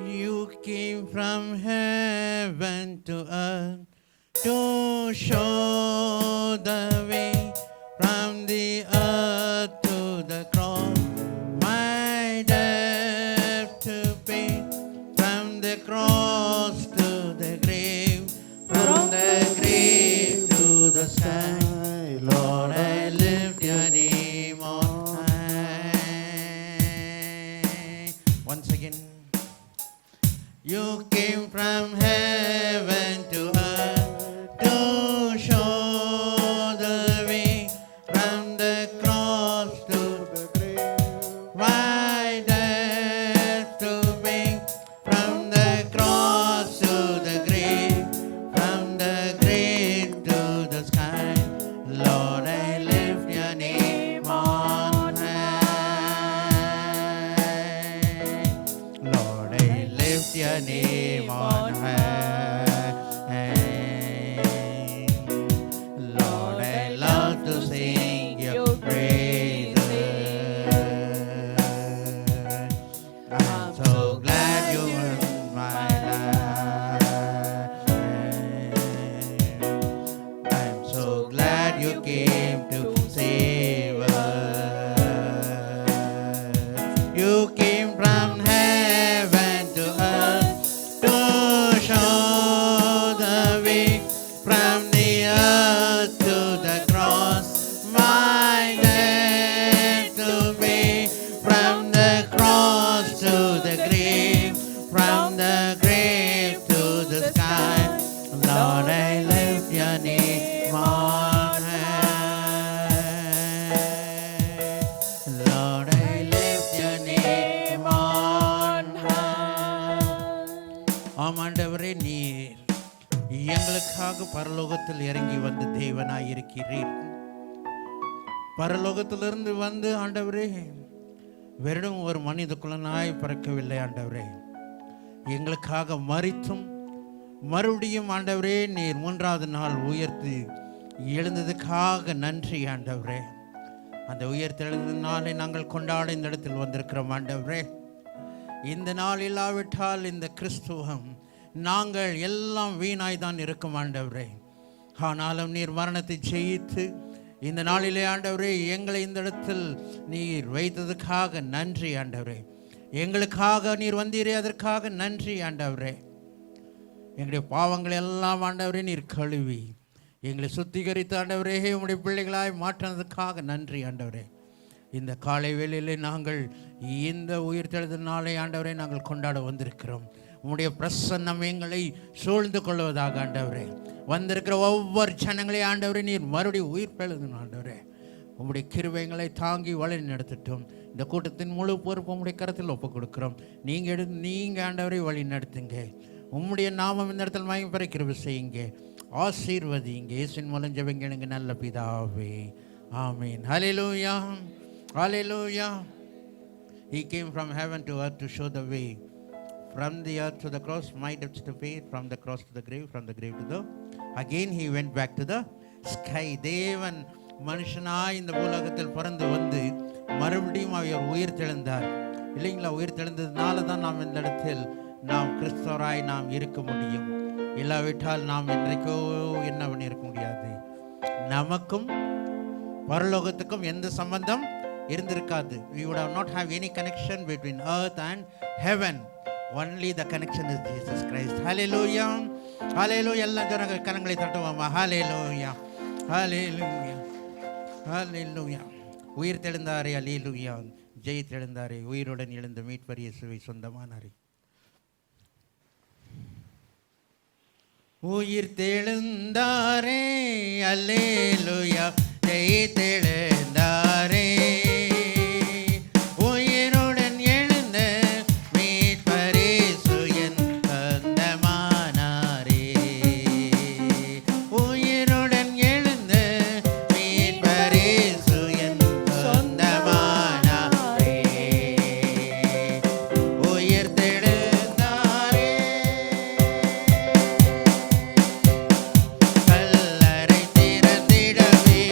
You came from heaven to earth to show the way from the earth to the cross. My debt to pay from the cross to the grave, from the grave to the sky. Lord, I lift your name on high. Once again. You came from heaven to earth to show the way from the cross to the grave. Why death to pay from the cross to the grave, from the grave to the sky. Lord, I lift your name on high. Lord, I lift your name on high. Lord, I love to sing your praises. I'm so glad you were in my life. I'm so glad you came to save us. You came from heaven to earth to show the way from the earth to the cross. My debt to pay from the cross to the grave, from the grave to the sky. Lord, I lift your name on high. Lord, I lift your name on high. ஆமாண்டவரே, நீர் எங்களுக்காக பரலோகத்தில் இறங்கி வந்த தேவனாய் இருக்கிறீர். பரலோகத்திலிருந்து வந்து ஆண்டவரே வெறும் ஒரு மனித குலனாய் பிறக்கவில்லை ஆண்டவரே. எங்களுக்காக மரித்தும் மறுபடியும் ஆண்டவரே நீர் மூன்றாவது நாள் உயர்த்து எழுந்ததுக்காக நன்றி ஆண்டவரே. அந்த உயர்த்தெழுந்த நாளை நாங்கள் கொண்டாட இந்த இடத்தில் வந்திருக்கிறோம் ஆண்டவரே. இந்த நாள் இல்லாவிட்டால் இந்த கிறிஸ்துவம் நாங்கள் எல்லாம் வீணாய் தான் இருக்கும் ஆண்டவரே. ஆனாலும் நீர் மரணத்தை ஜெயித்து இந்த நாளிலே ஆண்டவரே எங்களை இந்த இடத்தில் நீர் வைத்ததுக்காக நன்றி ஆண்டவரே. எங்களுக்காக நீர் வந்தீரே, அதற்காக நன்றி ஆண்டவரே. எங்களுடைய பாவங்களை எல்லாம் ஆண்டவரே நீர் கழுவி எங்களை சுத்திகரித்து ஆண்டவரே உங்களுடைய பிள்ளைகளாய் மாற்றினதுக்காக நன்றி ஆண்டவரே. இந்த காலை வேளையிலே நாங்கள் இந்த உயிர்த்தெழுந்த நாளை ஆண்டவரை நாங்கள் கொண்டாட வந்திருக்கிறோம். உங்களுடைய பிரசன்னம் எங்களை சூழ்ந்து கொள்வதாக ஆண்டவரே. வந்திருக்கிற ஒவ்வொரு ஜனங்களையும் ஆண்டவரே நீர் மறுபடியும் உயிர் பெழுதணும் ஆண்டவரே. உங்களுடைய கிருபைகளை தாங்கி வழி நடத்திட்டோம். இந்த கூட்டத்தின் முழு பொறுப்பு உங்களுடைய கரத்தில் ஒப்புக் கொடுக்கிறோம். நீங்கள் ஆண்டவரை வழி நடத்துங்க. உம்முடைய நாமம் இந்த இடத்தில் மகிமை பெற கிருபை செய்யுங்க, ஆசீர்வதிங்க. இயேசுவின் மூலம் ஜெபங்க நல்ல பிதாவே, ஆமென். ஹல்லேலூயா, ஹல்லேலூயா. He came from heaven to earth to show the way from the earth to the cross, my debts to pay, from the cross to the grave, from the grave to the again he went back to the sky. தேவன் மனுஷனாய் இந்த பூலோகத்தில் பிறந்து வந்து மறுபடியும் அவர் உயிர் தெழுந்தார் இல்லைங்களா? உயிர் தெழுந்ததுனால தான் நாம் இந்த இடத்தில் நாம் கிறிஸ்தவராய் நாம் இருக்க முடியும். இல்லாவிட்டால் நாம் என்றைக்கோ என்ன பண்ணி இருக்க முடியாது. நமக்கும் பரலோகத்துக்கும் எந்த சம்பந்தம் இருந்திருக்காது. We would have not have any connection between earth and heaven. Only the connection is Jesus Christ. Hallelujah, hallelujah. எல்லா ஜனங்கள் கரங்களை தட்டுவோமா? Hallelujah, hallelujah, hallelujah. உயிர் தெழுந்தாரே, அல்லேலூயா. ஜெய் தெழுந்தாரே, உயிருடன் எழுந்த மீட்பர் இயேசுவை சொந்தமானாரே. உயிர் தெழுந்தாரே, அல்லேலூயா. ஜெய் தெழுந்தாரே, உயிருடன் எழுந்த மீட்பர் இயேசு என் சொந்தமானாரே. உயிருடன் எழுந்த மீட்பர் இயேசு என் சொந்தமானாரே. உயிர் தெழுந்தாரே, கல்லறை திறந்திடவே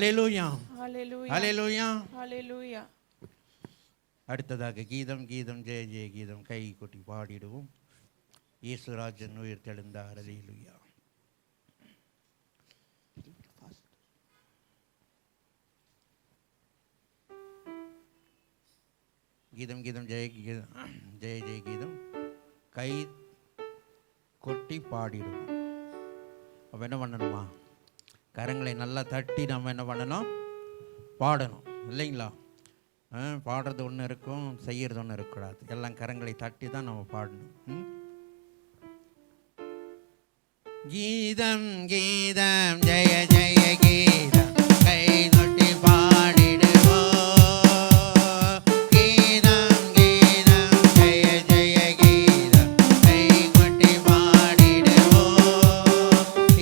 ஹல்லேலூயா, ஹalleluya ஹல்லேலூயா. ஹalleluya. அடுத்ததாக கீதம் கீதம் ஜெய ஜெய கீதம் கை கொட்டி பாடிடுவோம். இயேசுராஜன் உயிர் தெழுந்தார். ஹல்லேலூயா. கீதம் கீதம் ஜெய கீதம் ஜெய ஜெய கீதம் கை கொட்டி பாடிடுவோம். அப்போ என்ன பண்ணணுமா? கரங்களை நல்லா தட்டி நம்ம என்ன பண்ணணும்? பாடணும் இல்லைங்களா? பாடுறது ஒன்று இருக்கும், செய்கிறது ஒன்று இருக்கக்கூடாது. எல்லாம் கரங்களை தட்டி தான் நம்ம பாடணும். கீதம் கீதம் ஜெய ஜெய கீதம் கை கொட்டி பாடிடுவோம். கீதம் கீதம் ஜெய ஜெய கீதம் கை கொட்டி பாடிடுவோம்.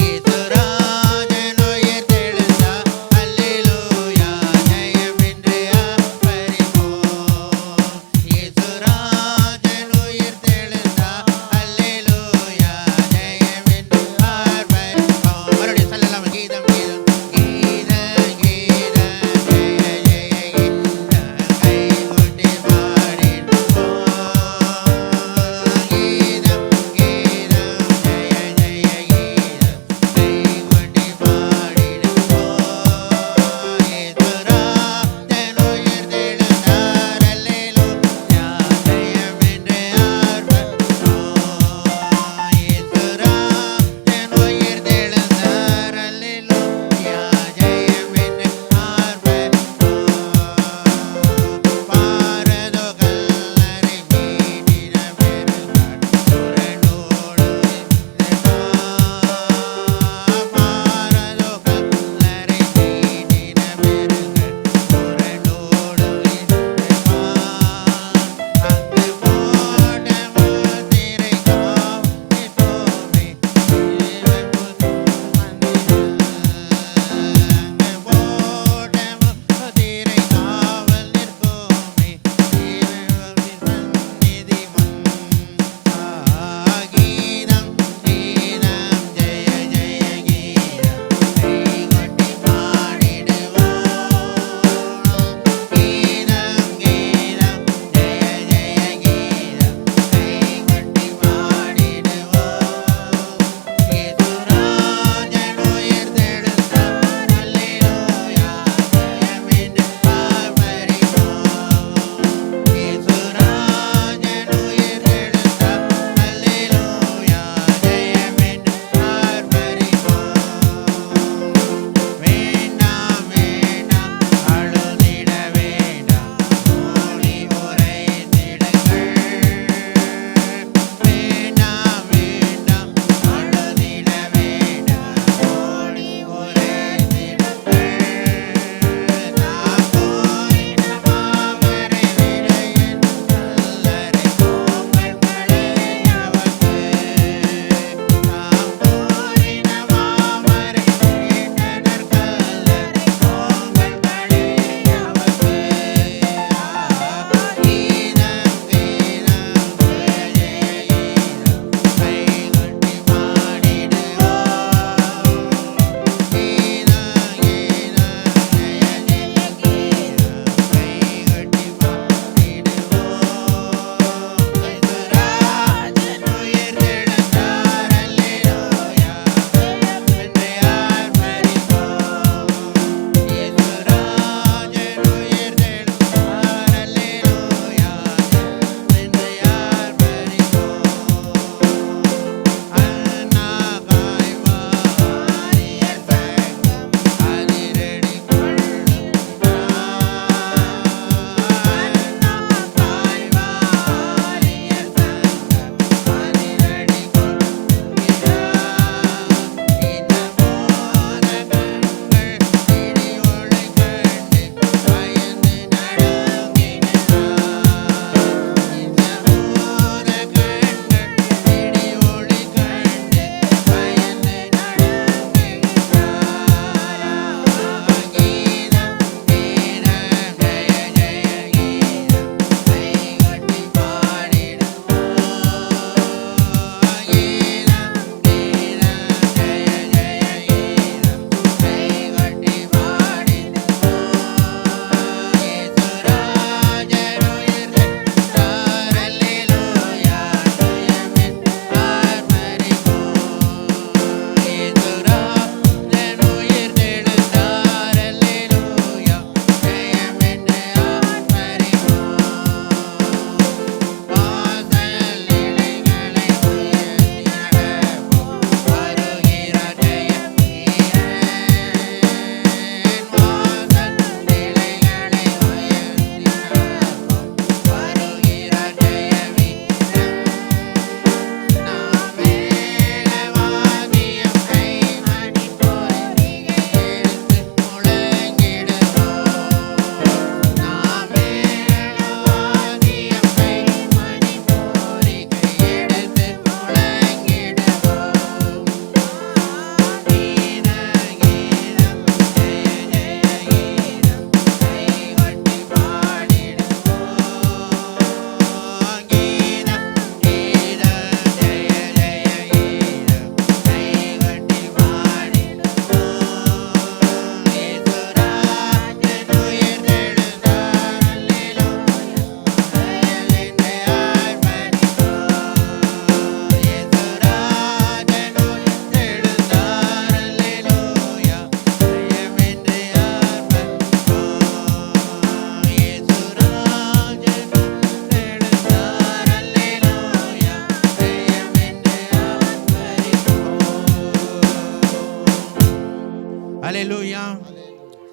இயேசுராஜன் உயிர் தெழுந்தார். அல்லேலூயா, ஜெயமென்று ஆர்ப்பரிப்போம். இயேசுராஜன் உயிர் தெழுந்தார். அல்லேலூயா, ஜெயமென்று ஆர்ப்பரிப்போம். மறுபடியும் சொல்லலாம். கீதம் கீதம்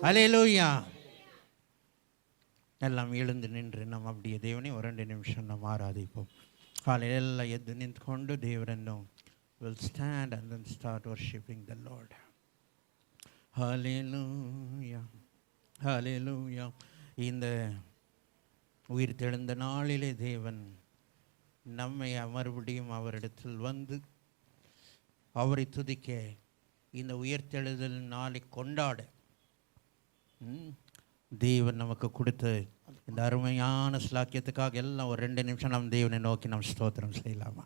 அல்லேலூயா. எல்லாம் எழுந்து நின்று நம்ம அப்படியே தேவனை ஒரு 2 நிமிஷம் நம்ம ஆராதிப்போம். காலையில் எல்லாம் எದ್ದು ನಿಂತ್ಕೊಂಡು ದೇವರನ್ನು will stand and then start worshiping the Lord. Hallelujah, hallelujah. இந்த உயிர் தெழுந்த நாளிலே தேவன் நம்மை மறுபடியும் அவரிடத்தில் வந்து அவரை துதிக்க, இந்த உயிர்த்தெழுதல் நாளை கொண்டாட தேவன் நமக்கு கொடுத்த இந்த அருமையான ஸ்லாக்கியத்துக்காக எல்லாம் ஒரு 2 நிமிஷம் நம்ம தேவனை நோக்கி நம்ம ஸ்தோத்திரம் செய்யலாமா?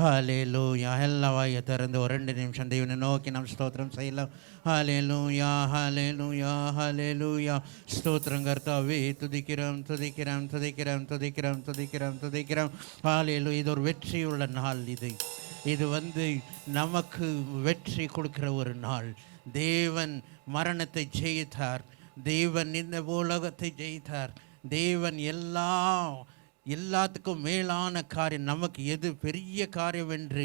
ஹல்லேலூயா. எல்லாம் வாயை திறந்து ஒரு 2 நிமிஷம் தேவனை நோக்கி நம்ம ஸ்தோத்திரம் செய்யலாம். ஹல்லேலூயா, ஹல்லேலூயா, ஹல்லேலூயா. ஸ்தோத்திரம் கர்த்தாவே, துதிக்கிறோம் துதிக்கிறோம் துதிக்கிறோம் துதிக்கிறோம் துதிக்கிறோம் துதிக்கிறோம். ஹல்லேலூயா. இது ஒரு வெற்றியுள்ள நாள். இது நமக்கு வெற்றி கொடுக்கிற ஒரு நாள். தேவன் மரணத்தை ஜெயித்தார். தேவன் இந்த உலகத்தை ஜெயித்தார். தேவன் எல்லாத்துக்கும் மேலான காரியம், நமக்கு எது பெரிய காரியம் என்று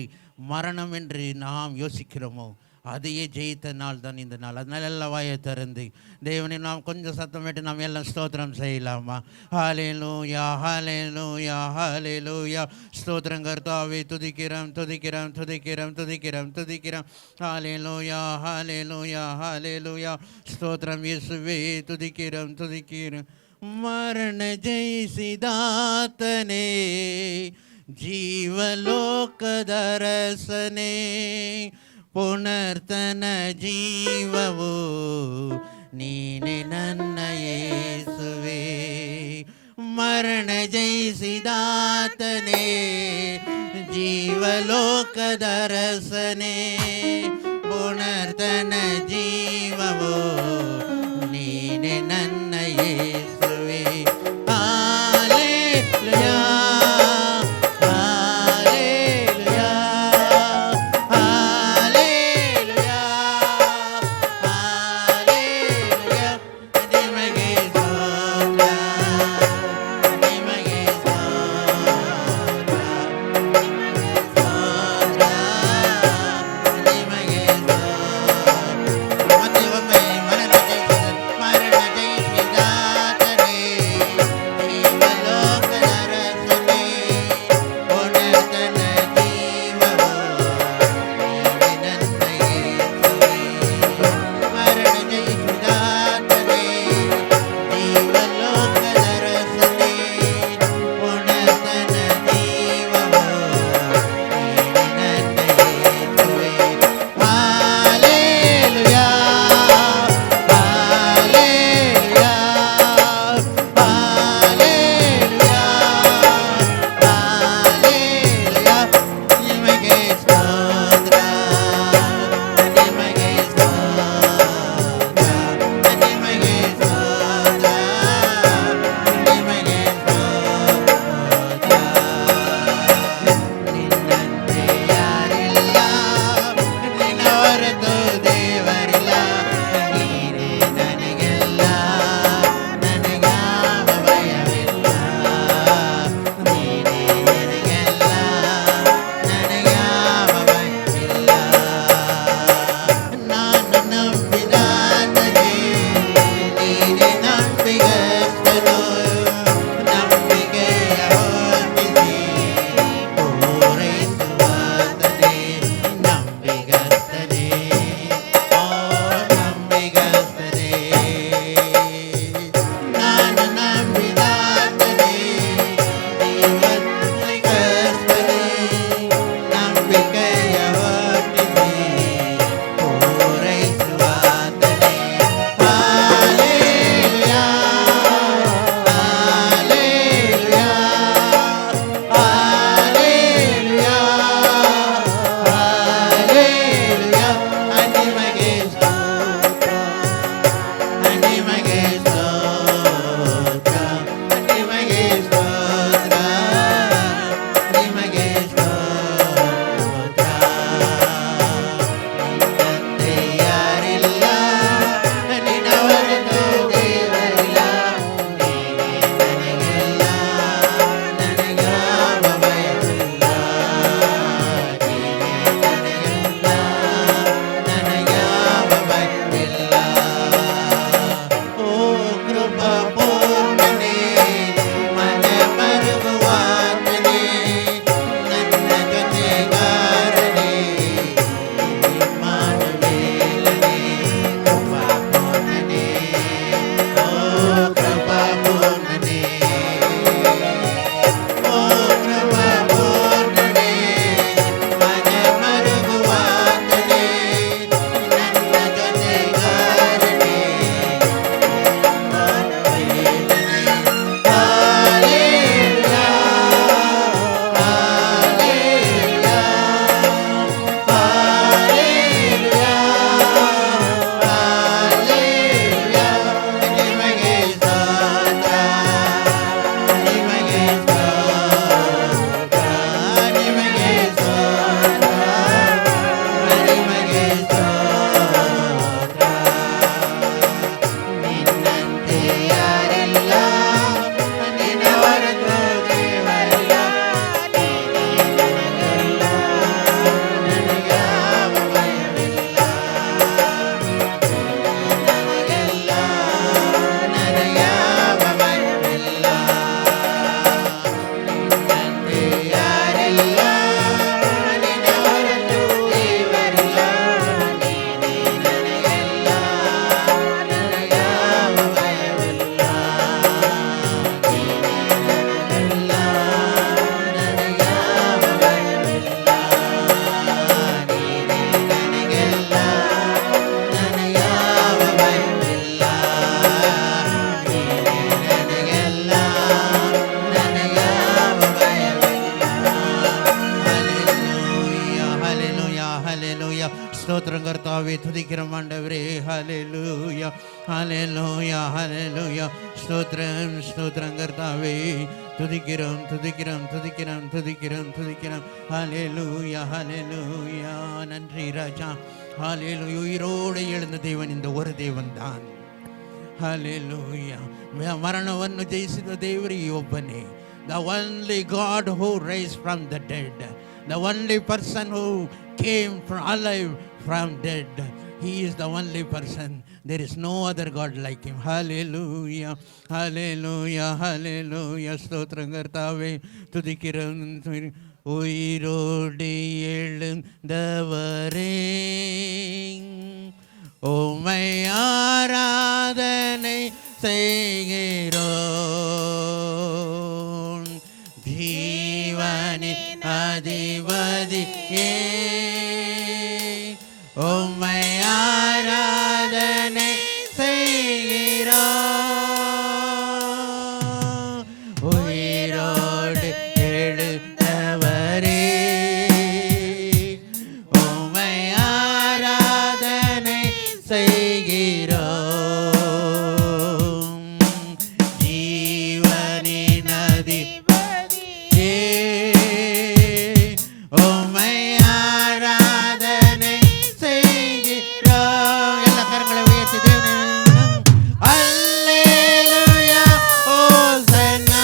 மரணம் என்று நாம் யோசிக்கிறோமோ அதையே ஜெயித்த நாள் தான் இந்த நாள். அதனால எல்லாம் வாயை திறந்து தேவனை நாம் கொஞ்சம் சத்தம் விட்டு நாம் எல்லாம் ஸ்தோத்திரம் செய்யலாமா? ஹல்லேலூயா, ஹல்லேலூயா, ஹல்லேலூயா. ஸ்தோத்திரம் கர்த்தாவே, துதிக்கிறோம் துதிக்கிறோம் துதிக்கிறோம் துதிக்கிறோம் துதிக்கிறோம். ஹல்லேலூயா, ஹல்லேலூயா, ஹல்லேலூயா. ஸ்தோத்திரம் இயேசுவே, துதிக்கிறோம் துதிக்கிறோம். மரண ஜெயிಸಿದಾತನೇ, ಜೀವಲೋಕದರಸನೇ, ಪುನರ್ತನ ಜೀವವು ನೀನೆ ನನ್ನ ಯೇಸುವೆ. ಮರಣ ಜಯಿಸಿದಾತನೇ, ಜೀವಲೋಕದರಸನೇ, ಪುನರ್ತನ ಜೀವವು ನೀನೆ ನನ್ನ ಯೇಸುವೆ. Hallelujah, hallelujah, hallelujah, hallelujah. ನಿಮಗೆ ಸ್ತೋತ್ರ, ನಿಮಗೆ ಸ್ತೋತ್ರ, ಸ್ತೋತ್ರ, ನಿಮಗೆ ಸ್ತೋತ್ರ. ಮತ್ತೆ ಒಮ್ಮೆ ಮನೆ கர்த்தாவே துதிக்கிறோம் ஆண்டவரே. ஹல்லேலூயா ஹல்லேலூயா ஹல்லேலூயா. ஸ்தோத்திரம் ஸ்தோத்திரம் கர்த்தாவே. துதிக்கிறோம் துதிக்கிறோம் துதிக்கிறோம் துதிக்கிறோம் துதிக்கிறோம். ஹல்லேலூயா ஹல்லேலூயா. நன்றி ராஜா. ஹல்லேலூயா. உயிரோடு எழுந்த தேவன் இந்த ஒரு தேவன் தான். ಹಲ್ಲೆಲೂಯಾ. ಮರಣವನ್ನು ಜಯಿಸಿದ ದೇವರು ಒಬ್ಬನೇ. The only God who raised from the dead. The only person who came from alive from dead. He is the only person. There is no other God like him. Hallelujah. Hallelujah. Hallelujah. ஸ்தோத்திரம் கர்த்தாவே. துதிக்கிறோம். உயிரோடு எழுந்தவரே உம்மை ஆராதனை செய்கிறோம். ஜீவனின் அதிபதியே உம்மை ஆராதனை செய்கிறோம். உயிரோடு எழுந்தவரே உம்மை ஆராதனை செய்கிறோம். ஜீவனின் அதிபதியே உம்மை ஆராதனை செய்கிறோம். எல்லா கரங்களை உயர்த்தி தேவனை அல்லேலூயா ஓசன்னா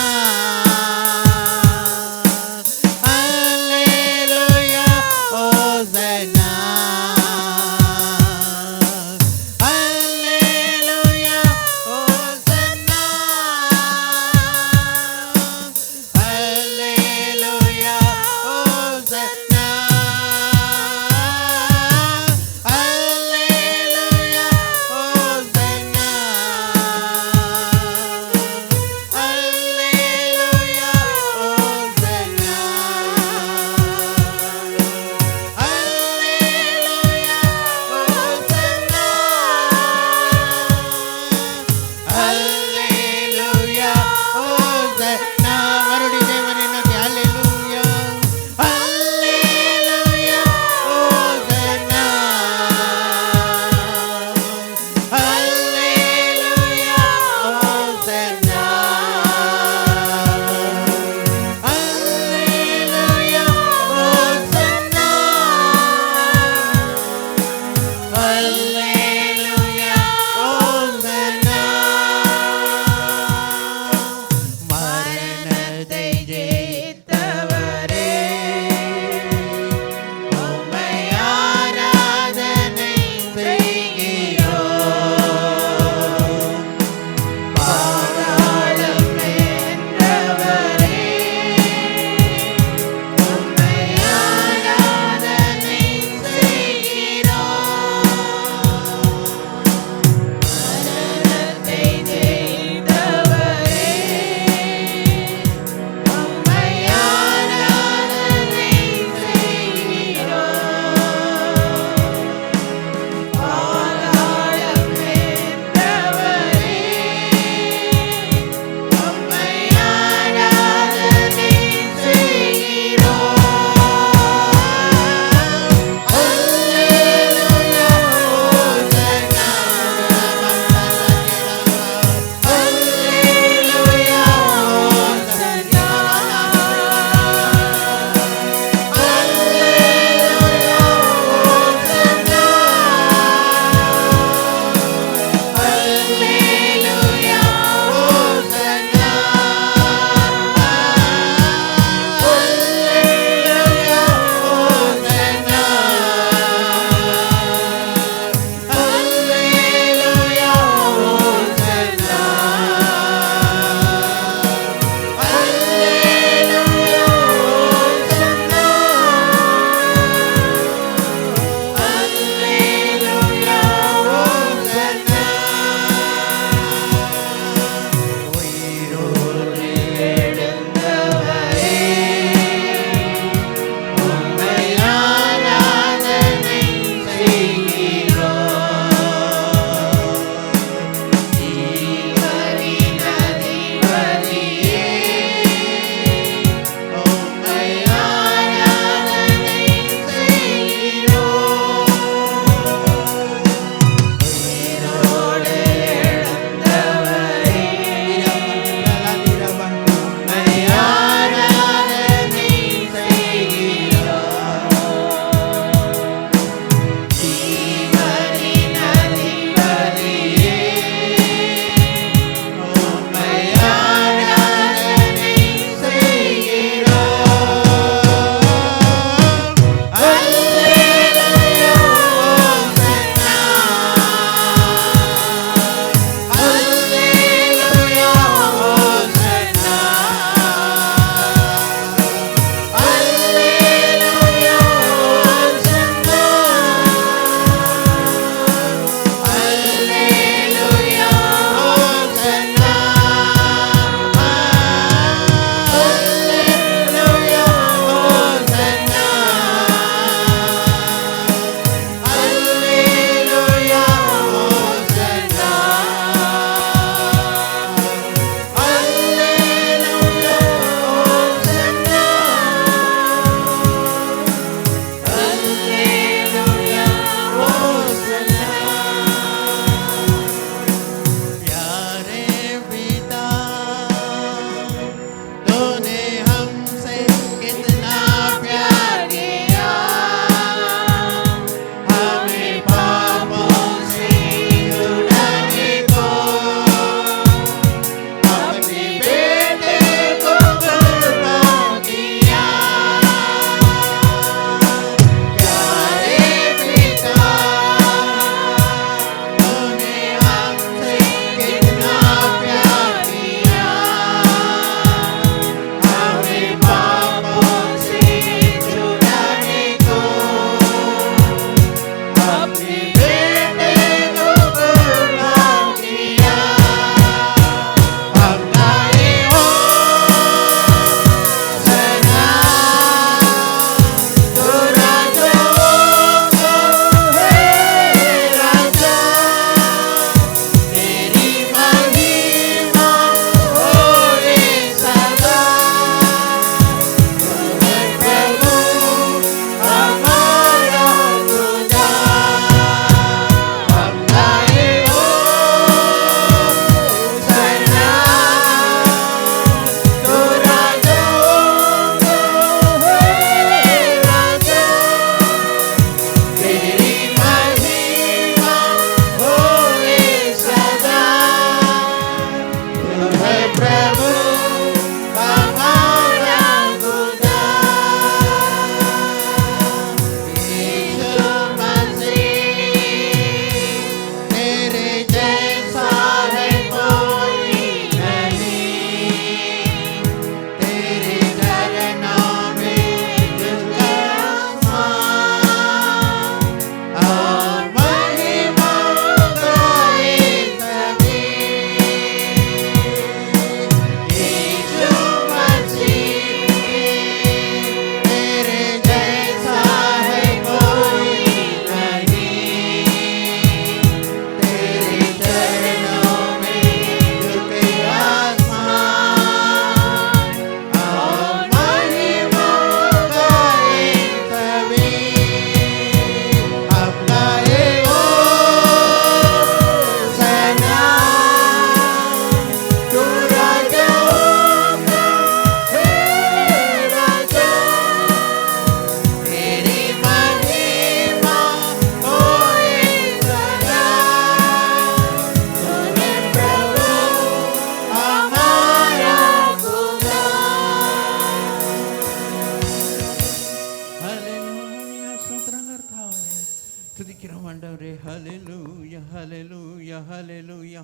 ஹalleluya.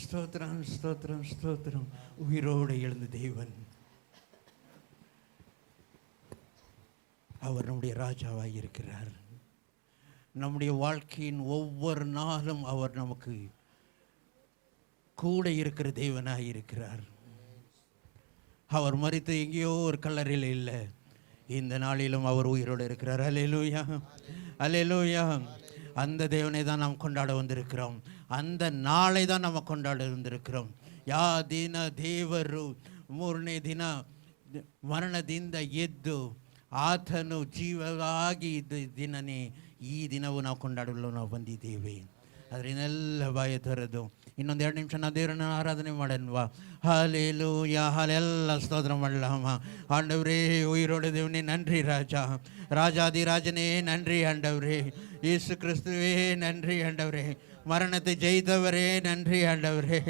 ஸ்தோத்திரம் ஸ்தோத்திரம் ஸ்தோத்திரம். உயிரோடு எழுந்த தேவன் அவர் நம்முடைய ராஜாவாக இருக்கிறார். நம்முடைய வாழ்க்கையின் ஒவ்வொரு நாளும் அவர் நமக்கு கூட இருக்கிற தேவனாக இருக்கிறார். அவர் மரித்து எங்கேயோ ஒரு கல்லறையில் இல்லை, இந்த நாளிலும் அவர் உயிரோடு இருக்கிறார். அல்லேலூயா அல்லேலூயா. அந்த தேவனை தான் நாம் கொண்டாட வந்திருக்கிறோம். அந்த நாளை தான் நம்ம கொண்டாட வந்திருக்கிறோம். ಯಾ ದಿನ ದೇವರು 3ನೇ ದಿನ ಮರಣದಿಂದ ಎದ್ದು ಆತನು ಜೀವವಾಗಿ ಇದ್ದ ದಿನನೇ ಈ ದಿನವೂ ನಾವು ಕೊಂಡಾಡಲು ನಾವು ಬಂದಿದ್ದೇವೆ. ಅದರಿಂದೆಲ್ಲ ಬಾಯ ತೊರೆದು ಇನ್ನೊಂದು 2 ನಿಮಿಷ ನಾವು ದೇವರನ್ನು ಆರಾಧನೆ ಮಾಡನ್ವಾ? ஹalleluya ஹalleluya. ஸ்தோத்திரம் பண்ணலாமா? ஆண்டவரே, உயிரோடு தேவனே நன்றி ராஜா. ராஜாதி ராஜனே நன்றி ஆண்டவரே. இயேசு கிறிஸ்துவே நன்றி ஆண்டவரே. மரணத்தை ஜெயித்தவரே நன்றி ஆண்டவரே.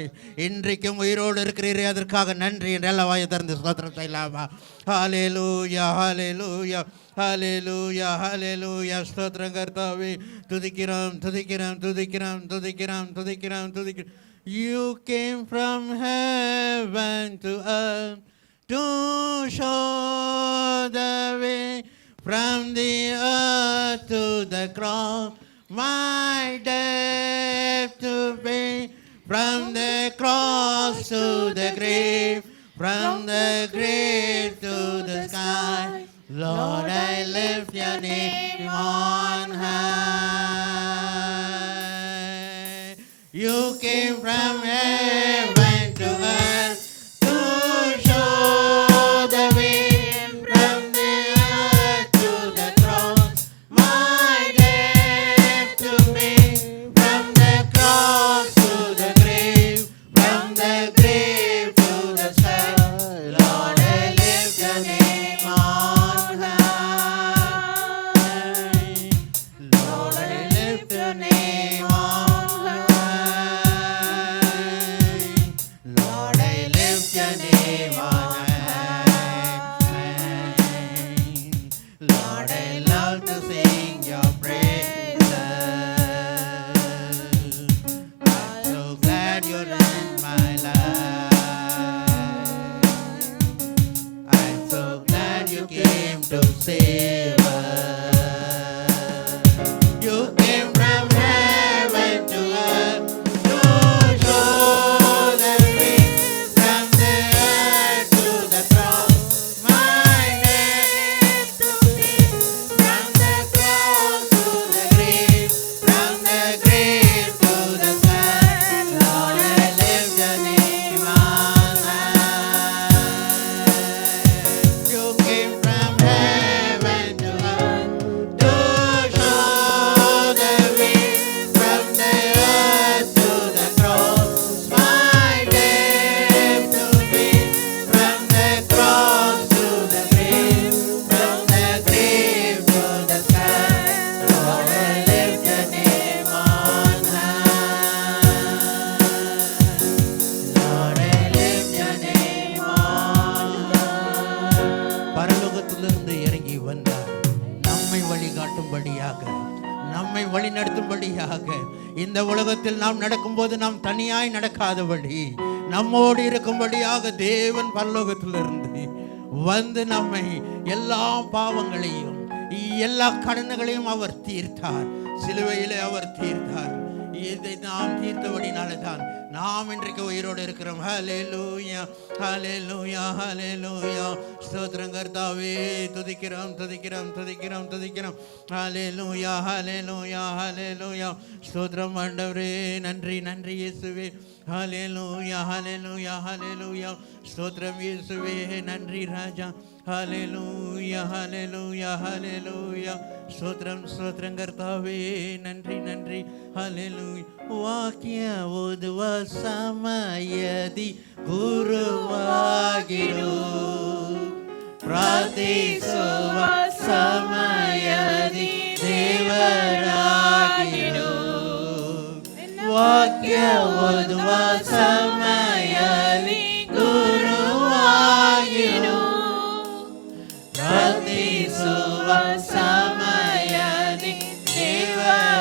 இன்றைக்கும் உயிரோடு இருக்கிறீரே, அதற்காக நன்றி என்று எல்லா வாயை திறந்து ஸ்தோத்திரம் செய்யலாமா? ஹalleluya ஹalleluya ஹalleluya ஹalleluya. ஸ்தோத்திரம் கர்த்தாவே. துதிக்கிறோம் துதிக்கிறோம் துதிக்கிறோம் துதிக்கிறோம் துதிக்கிறோம் துதிக்கிறோம். You came from heaven to earth to show the way, from the earth to the cross my debt to pay, from the cross to the grave, from the grave to the sky. Lord, I lift your name on high. You came from heaven to earth to show the way, from the earth to the cross my debt to pay, from the cross to the grave, from the grave to the sky. Lord, I lift your name on high. Lord, I lift your name on high. Lord, I lift your name on high. Lord, I love to sing your praises. I'm so glad you're in my life. I'm so glad you came to save us. You came from heaven to earth to show the way, from the earth to the cross my debt to pay, from the cross to the grave, from the grave to the sky. Lord, I lift your name on high. You came from heaven to earth to show the way, from the earth to the cross my debt to pay, from the cross to the grave, from the grave to the sky. Lord, I lift your name on high. Lord, I lift your name on high. பரலோகத்திலிருந்து இறங்கி வந்தார் நம்மை வழிகாட்டும்படியாக, நம்மை வழி நடத்தும்படியாக. இந்த உலகத்தில் நாம் நடக்கும்போது நாம் தனியாய் நடக்காதபடி, நம்மோடு இருக்கும்படியாக தேவன் பரலோகத்திலிருந்து வந்து நம்மை எல்லா பாவங்களையும் எல்லா கடன்களையும் அவர் தீர்த்தார். சிலுவையிலே அவர் தீர்த்தார். இதை நாம் தீர்த்தபடினால தான் நாம் இன்றைக்கு உயிரோடு இருக்கிறோம். ஹalleluya ஹalleluya ஹalleluya. ஸ்தோத்திரம் கர்த்தாவே. துதிக்கிறோம் துதிக்கிறோம் துதிக்கிறோம் துதிக்கிறோம். ஹalleluya ஹalleluya ஹalleluya. ஸ்தோத்திரம் ஆண்டவரே. நன்றி நன்றி இயேசுவே. ஹalleluya ஹalleluya ஹalleluya. ஸ்தோத்திரம் இயேசுவே. நன்றி ராஜா. ஹalleluya ஹalleluya ஹalleluya. ஸ்தோத்திரம் ஸ்தோத்திரம் கர்த்தாவே. நன்றி நன்றி. ஹalleluya. ವಾಕ್ಯ ಓದುವ ಸಮಯದಿ ಗುರುವಾಗಿರು, ಪ್ರಾರ್ಥಿಸುವ ಸಮಯದಿ ದೇವರಾಗಿರು. ವಾಕ್ಯ ಓದುವ ಸಮಯದಿ ಗುರುವಾಗಿರು, ಪ್ರಾರ್ಥಿಸುವ ಸಮಯದಿ ದೇವರಾಗಿರು.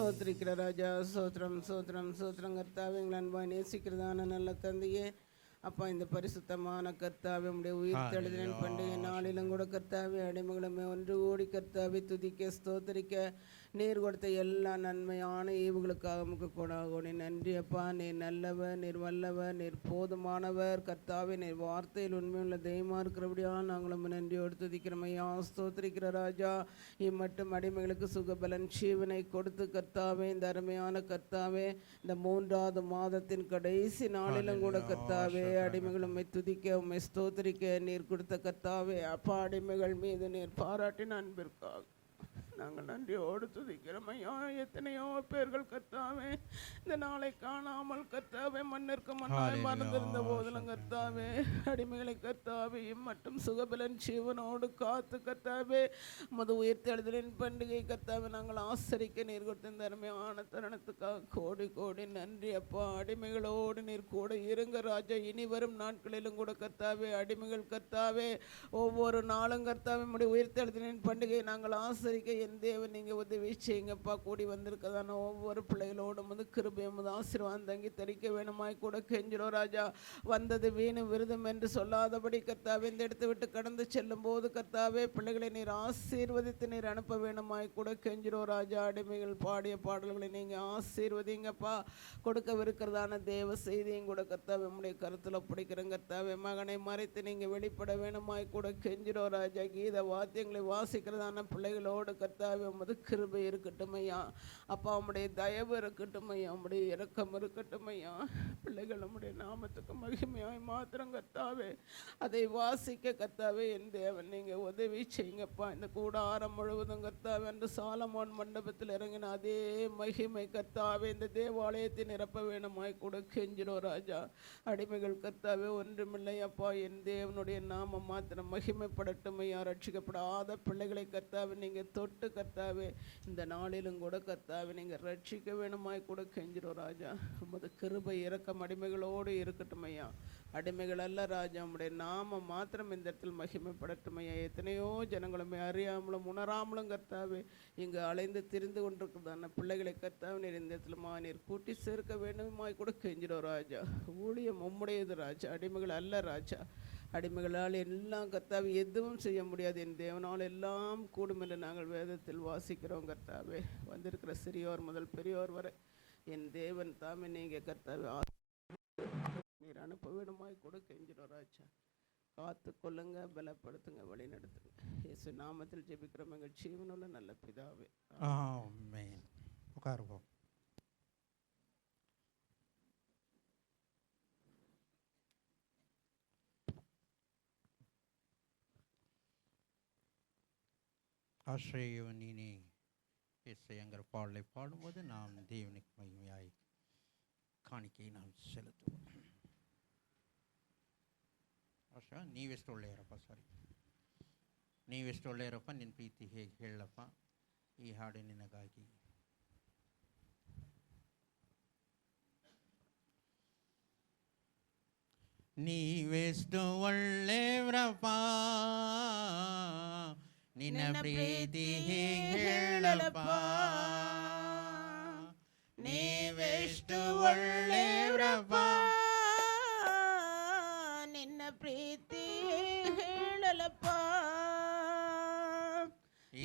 ஸ்தோத்திரிக்கிற ராஜா. சோத்திரம் சோத்திரம் சோத்திரம் கர்த்தாவே, எங்கள் அன்பாய் நேசிக்கிறதான நல்ல தந்தையே, அப்பா இந்த பரிசுத்தமான கர்த்தாவே உடைய உயிர் தெழுதின் பண்டிகை நாளிலும் கூட கர்த்தாவே அடிமைகளுமே ஒன்று கூடி கர்த்தாவே துதிக்க ஸ்தோத்திரிக்க நீர் கொடுத்த எல்லா நன்மையான ஈவுகளுக்காக நமக்கு கொடாகோடி நன்றி அப்பா. நீர் நல்லவர், நீர் வல்லவர், நீர் போதுமானவர் கர்த்தாவே. நீர் வார்த்தையில் உண்மையுள்ள தெய்வமாக இருக்கிறபடியாக நாங்களும் நன்றியோடு துதிக்கிறோம் ஐயா. ஸ்தோத்திரிக்கிற ராஜா, இம்மட்டும் அடிமைகளுக்கு சுகபலன் ஜீவனை கொடுத்து கர்த்தாவே இந்த அருமையான கர்த்தாவே இந்த 3வது மாதத்தின் கடைசி நாளிலும் கூட கர்த்தாவே அடிமைகள் உம்மை துதிக்க உம்மை ஸ்தோத்திரிக்க நீர் கொடுத்த கர்த்தாவே அப்பா அடிமைகள் மீது நீர் பாராட்டின அன்பிற்காக நாங்கள் நன்றியோடு துதிக்கிறோம் ஐயா. எத்தனையோ பேர்கள் கர்த்தாவே இந்த நாளை காணாமல் கர்த்தாவே மண்ணிற்கு மண்ணாய் மறந்திருந்த போதிலும் கர்த்தாவே அடிமைகளை கர்த்தாவே மட்டும் சுகபலன் ஜீவனோடு காத்து கர்த்தாவே மது உயிர்த்தெழுதலின் பண்டிகை கர்த்தாவே நாங்கள் ஆசரிக்க நீர் கொடுத்த இந்த அருமையான தருணத்துக்காக கோடி கோடி நன்றி அப்பா. அடிமைகளோடு நீர் கூட இருங்க ராஜா. இனி வரும் நாட்களிலும் கூட கர்த்தாவே அடிமைகள் கர்த்தாவே ஒவ்வொரு நாளும் கர்த்தாவே நம்முடைய உயிர்த்தெழுதலின் பண்டிகை நாங்கள் ஆசரிக்க தேவன் நீங்கள் உதவி செய்யுங்கப்பா. கூடி வந்திருக்கதான ஒவ்வொரு பிள்ளைகளோடும் வந்து கிருபையும் ஆசீர்வாதம் தங்கி தரிக்க வேணுமாய் கூட கெஞ்சிரோம் ராஜா. வந்தது வீணு விருதம் என்று சொல்லாதபடி கர்த்தாவே இந்த இடத்தை விட்டு கடந்து செல்லும் போது கர்த்தாவே பிள்ளைகளை நீர் ஆசீர்வதித்து நீர் அனுப்ப வேணுமாய் கூட கெஞ்சிரோம் ராஜா. அடிமைகள் பாடிய பாடல்களை நீங்கள் ஆசீர்வதிங்கப்பா. கொடுக்கவிருக்கிறதான தேவ செய்தியும் கூட கர்த்தாவே நம்முடைய கருத்தில் பிடிக்கிறேன் கர்த்தாவே. மகனை மறைத்து நீங்கள் வெளிப்பட வேணுமாய் கூட கெஞ்சிரோம் ராஜா. கீத வாத்தியங்களை வாசிக்கிறதான பிள்ளைகளோடு கர்த்தாவே உமது கிருபை இருக்கட்டும் ஐயா. அப்பா உம்முடைய தயவு இருக்கட்டும் ஐயா. உம்முடைய இரக்கம் இருக்கட்டும் ஐயா. பிள்ளைகள் உம்முடைய நாமத்துக்கு மகிமையாய் மாத்திரம் கர்த்தாவே அதை வாசிக்க கர்த்தாவே என் தேவன் நீங்கள் உதவி செய்யுங்கப்பா. இந்த கூடாரம் முழுவதும் கர்த்தாவே அந்த சாலமோன் மண்டபத்தில் இறங்கின அதே மகிமை கர்த்தாவே இந்த தேவாலயத்தை நிரப்ப வேணுமாய் கூட கெஞ்சிரோம் ராஜா. அடிமைகள் கர்த்தாவே ஒன்றுமில்லை அப்பா. என் தேவனுடைய நாமம் மாத்திரம் மகிமைப்படட்டும் ஐயா. ரட்சிக்கப்படாத பிள்ளைகளை கர்த்தாவே நீங்கள் தொட்டு கர்த்தாவே இந்த நாளிலும் கூட கர்த்தாவே நீங்கள் ரட்சிக்க வேணுமாய் கூட கெஞ்சிரோம் ராஜா. உமது கிருபை இரக்கம் அடிமைகளோடு இருக்கட்டும் ஐயா. அடிமைகள் அல்ல ராஜா, உம்முடைய நாமம் மாத்திரம் இந்த இடத்தில் மகிமைப்படட்டும் ஐயா. எத்தனையோ ஜனங்களுமே அறியாமலும் உணராமலும் கர்த்தாவே இங்கு அலைந்து திரிந்து கொண்டிருக்கிறதான பிள்ளைகளை கர்த்தாவே நீர் இந்த இடத்துல நீர் கூட்டி சேர்க்க வேண்டுமாய் கூட கெஞ்சிரோம் ராஜா. ஊழியம் உம்முடையது ராஜா, அடிமைகள் அல்ல ராஜா. அடிமைகளால் எல்லாம் கர்த்தாவே எதுவும் செய்ய முடியாது. என் தேவனால் எல்லாம் கூடும் என்று நாங்கள் வேதத்தில் வாசிக்கிறோம் கர்த்தாவே. வந்திருக்கிற சிறியோர் முதல் பெரியோர் வரை என் தேவன் தாமே நீங்கள் கர்த்தாவே நீர் அனுப்ப வேணுமாய் கூட கெஞ்சிரோம் ராஜா. காத்து கொள்ளுங்க, பலப்படுத்துங்க, வழி நடத்துங்க. இயேசு நாமத்தில் ஜெபிக்கிறோம் எங்கள் ஜீவனுள்ள நல்ல பிதாவே. ஆமென். உட்காருவோம். ஆசிரியவனினே இசையங்கிற பாடலை பாடும்போது நாம் தேவனுக்கு மகிமையாய் காணிக்கையை நாம் செலுத்துவோம். ಆಶಾ ನೀವೆಷ್ಟು ಒಳ್ಳೆಯರಪ್ಪ, ನೀವೆಷ್ಟು ಒಳ್ಳೆಯರಪ್ಪ, ನಿನ್ನ ಪ್ರೀತಿ ಹೇಗೆ ಹೇಳಪ್ಪ. ಈ ಹಾಡು ನಿನಗಾಗಿ. ನೀವೆಷ್ಟು ಒಳ್ಳೆಯವರಪ್ಪ, ನಿನ್ನ ಪ್ರೀತಿ ಹೇಗೆ ಹೇಳಪ್ಪ. ನೀವೆಷ್ಟು ಒಳ್ಳೆಯವರಪ್ಪ, ನಿನ್ನ ಪ್ರೀತಿ ಹೇಳಲಪ್ಪ.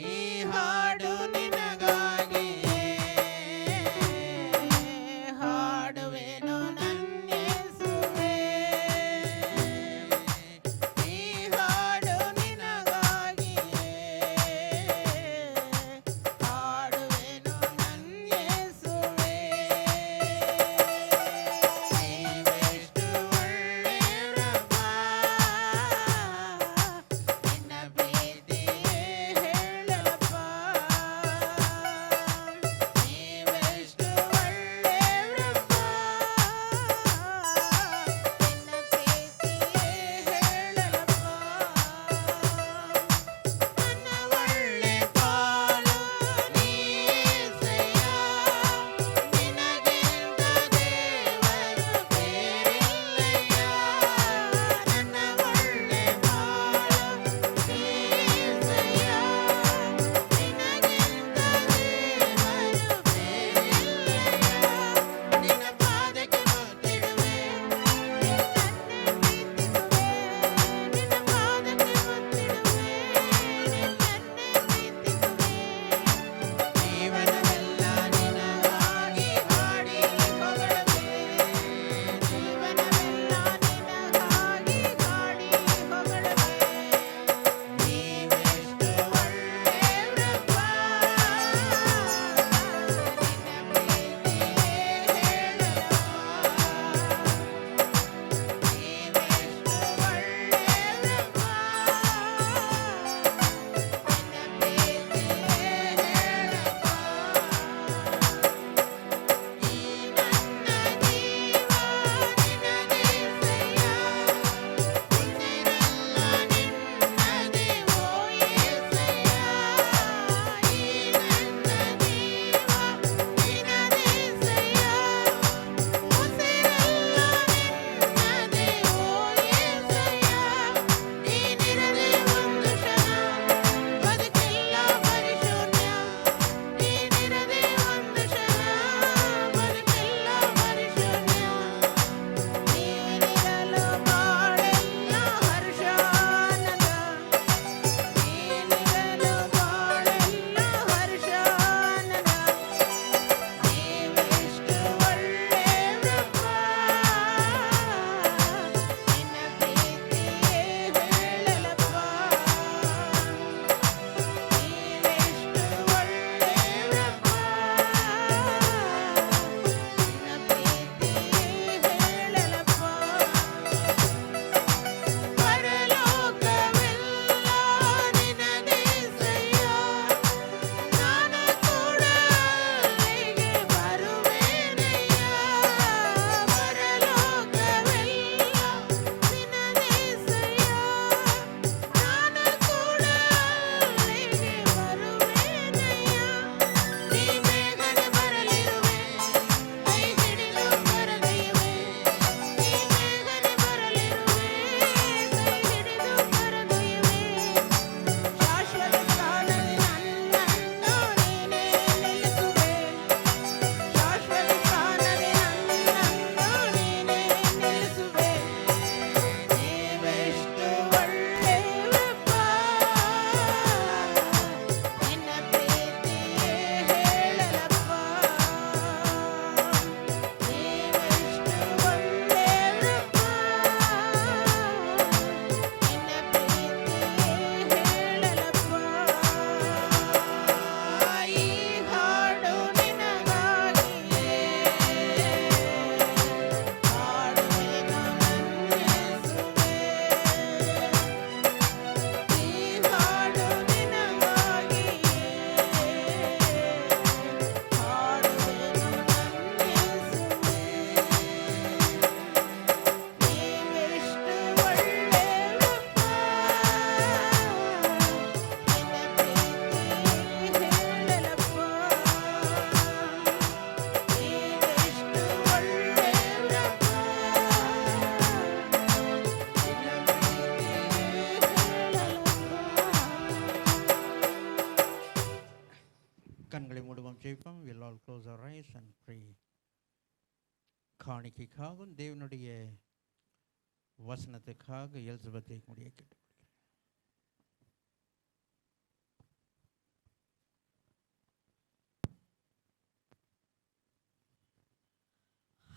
ಈ ಹಾಡು ನಿನಗಾಗಿ ಹಾಡುವೆನು ನನ್ನ ಯೇಸುವೇ. ಈ ಹಾಡು ನಿನಗಾಗಿ ಹಾಡುವೆನು us arise and pray. காணிக்கைக்காகவும் தேவனுடைய வசனத்துக்காக எலிசபெத்தை முடிய கேட்டு.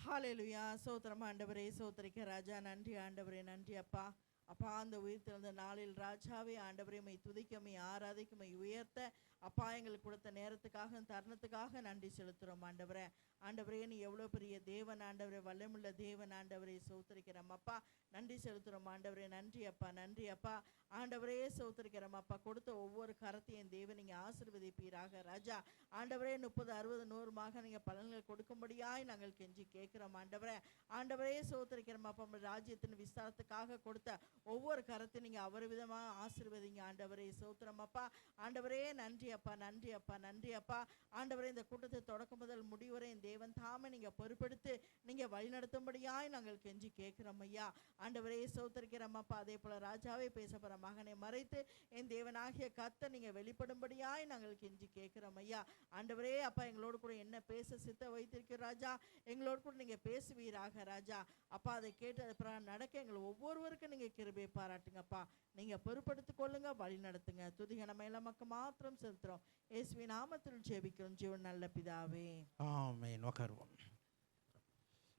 ஹalleluya. சோத்திரம் ஆண்டவரே, சோத்திரிக்க ராஜா. நன்றி ஆண்டவரே, நன்றி அப்பா. அப்பா, அந்த உயிர் திறந்த நாளில் ராஜாவே ஆண்டவரே, மை துதிக்க, மை ஆராதிக்க, மை உயர்த்த அப்பா எங்களுக்கு கொடுத்த நேரத்துக்காக தருணத்துக்காக நன்றி செலுத்துகிறோம் ஆண்டவரே. ஆண்டவரே, நீ எவ்வளோ பெரிய தேவன் ஆண்டவரே, வல்லமுள்ள தேவன் ஆண்டவரே, சோத்திரிக்கிறோம் அப்பா. நன்றி செலுத்துகிறோம் ஆண்டவரே. நன்றி அப்பா, நன்றி அப்பா. ஆண்டவரே, சோத்திரிக்கிறோம் அப்பா. கொடுத்த ஒவ்வொரு கரத்தையும் தேவன் நீங்கள் ஆசீர்வதிப்பீராக ராஜா. ஆண்டவரே, 30, 60, 100 நீங்கள் பலன்கள் கொடுக்கும்படியாய் நாங்கள் கெஞ்சி கேட்கிறோம் ஆண்டவரே. ஆண்டவரே, சோத்திரிக்கிறோம் அப்பா. உங்கள் ராஜ்யத்தின் விசாரத்துக்காக கொடுத்த ஒவ்வொரு கரத்தையும் நீங்கள் அவர் விதமாக ஆசீர்வதிங்க ஆண்டவரே. சோத்திரம் அப்பா. ஆண்டவரே, நன்றி அப்பா, நன்றி அப்பா, நன்றி அப்பா. ஆண்டவரே, இந்த கூட்டத்தை தொடக்கம் முதல் முடிவரை தேவன் தாமே நீங்கள் பொறுப்பெடுத்து நீங்கள் வழிநடத்தும்படியாய் நாங்கள் கெஞ்சி கேட்கிறோம் ஐயா. ஆண்டவரே, சோத்திரிக்கிறோம் அப்பா. அதே போல ராஜாவே பேசப்படுற மகனை மறைத்து என் தேவனாகிய கர்த்தர் நீங்கள் வெளிப்படும்படியாய் நாங்கள் கெஞ்சி கேட்கிறோம் ஐயா. ஆண்டவரே அப்பா, எங்களோடு கூட என்ன பேச சித்த வைத்திருக்கிற ராஜா, எங்களோடு கூட நீங்கள் பேசுவீராக ராஜா. அப்பா, அதை கேட்டு அதை நடக்க எங்களை ஒவ்வொருவருக்கும் நீங்கள் கிருபை பாராட்டுங்கப்பா. நீங்கள் பொறுப்படுத்திக் கொள்ளுங்க, வழி நடத்துங்க. துதிக நம்ம எல்லாம் மக்கள் மாத்திரம் செலுத்துறோம். இயேசுவின் நாமத்தில் ஜெபிக்கிறோம் ஜீவன் நல்ல பிதாவே, ஆமென். உட்காருவோம்.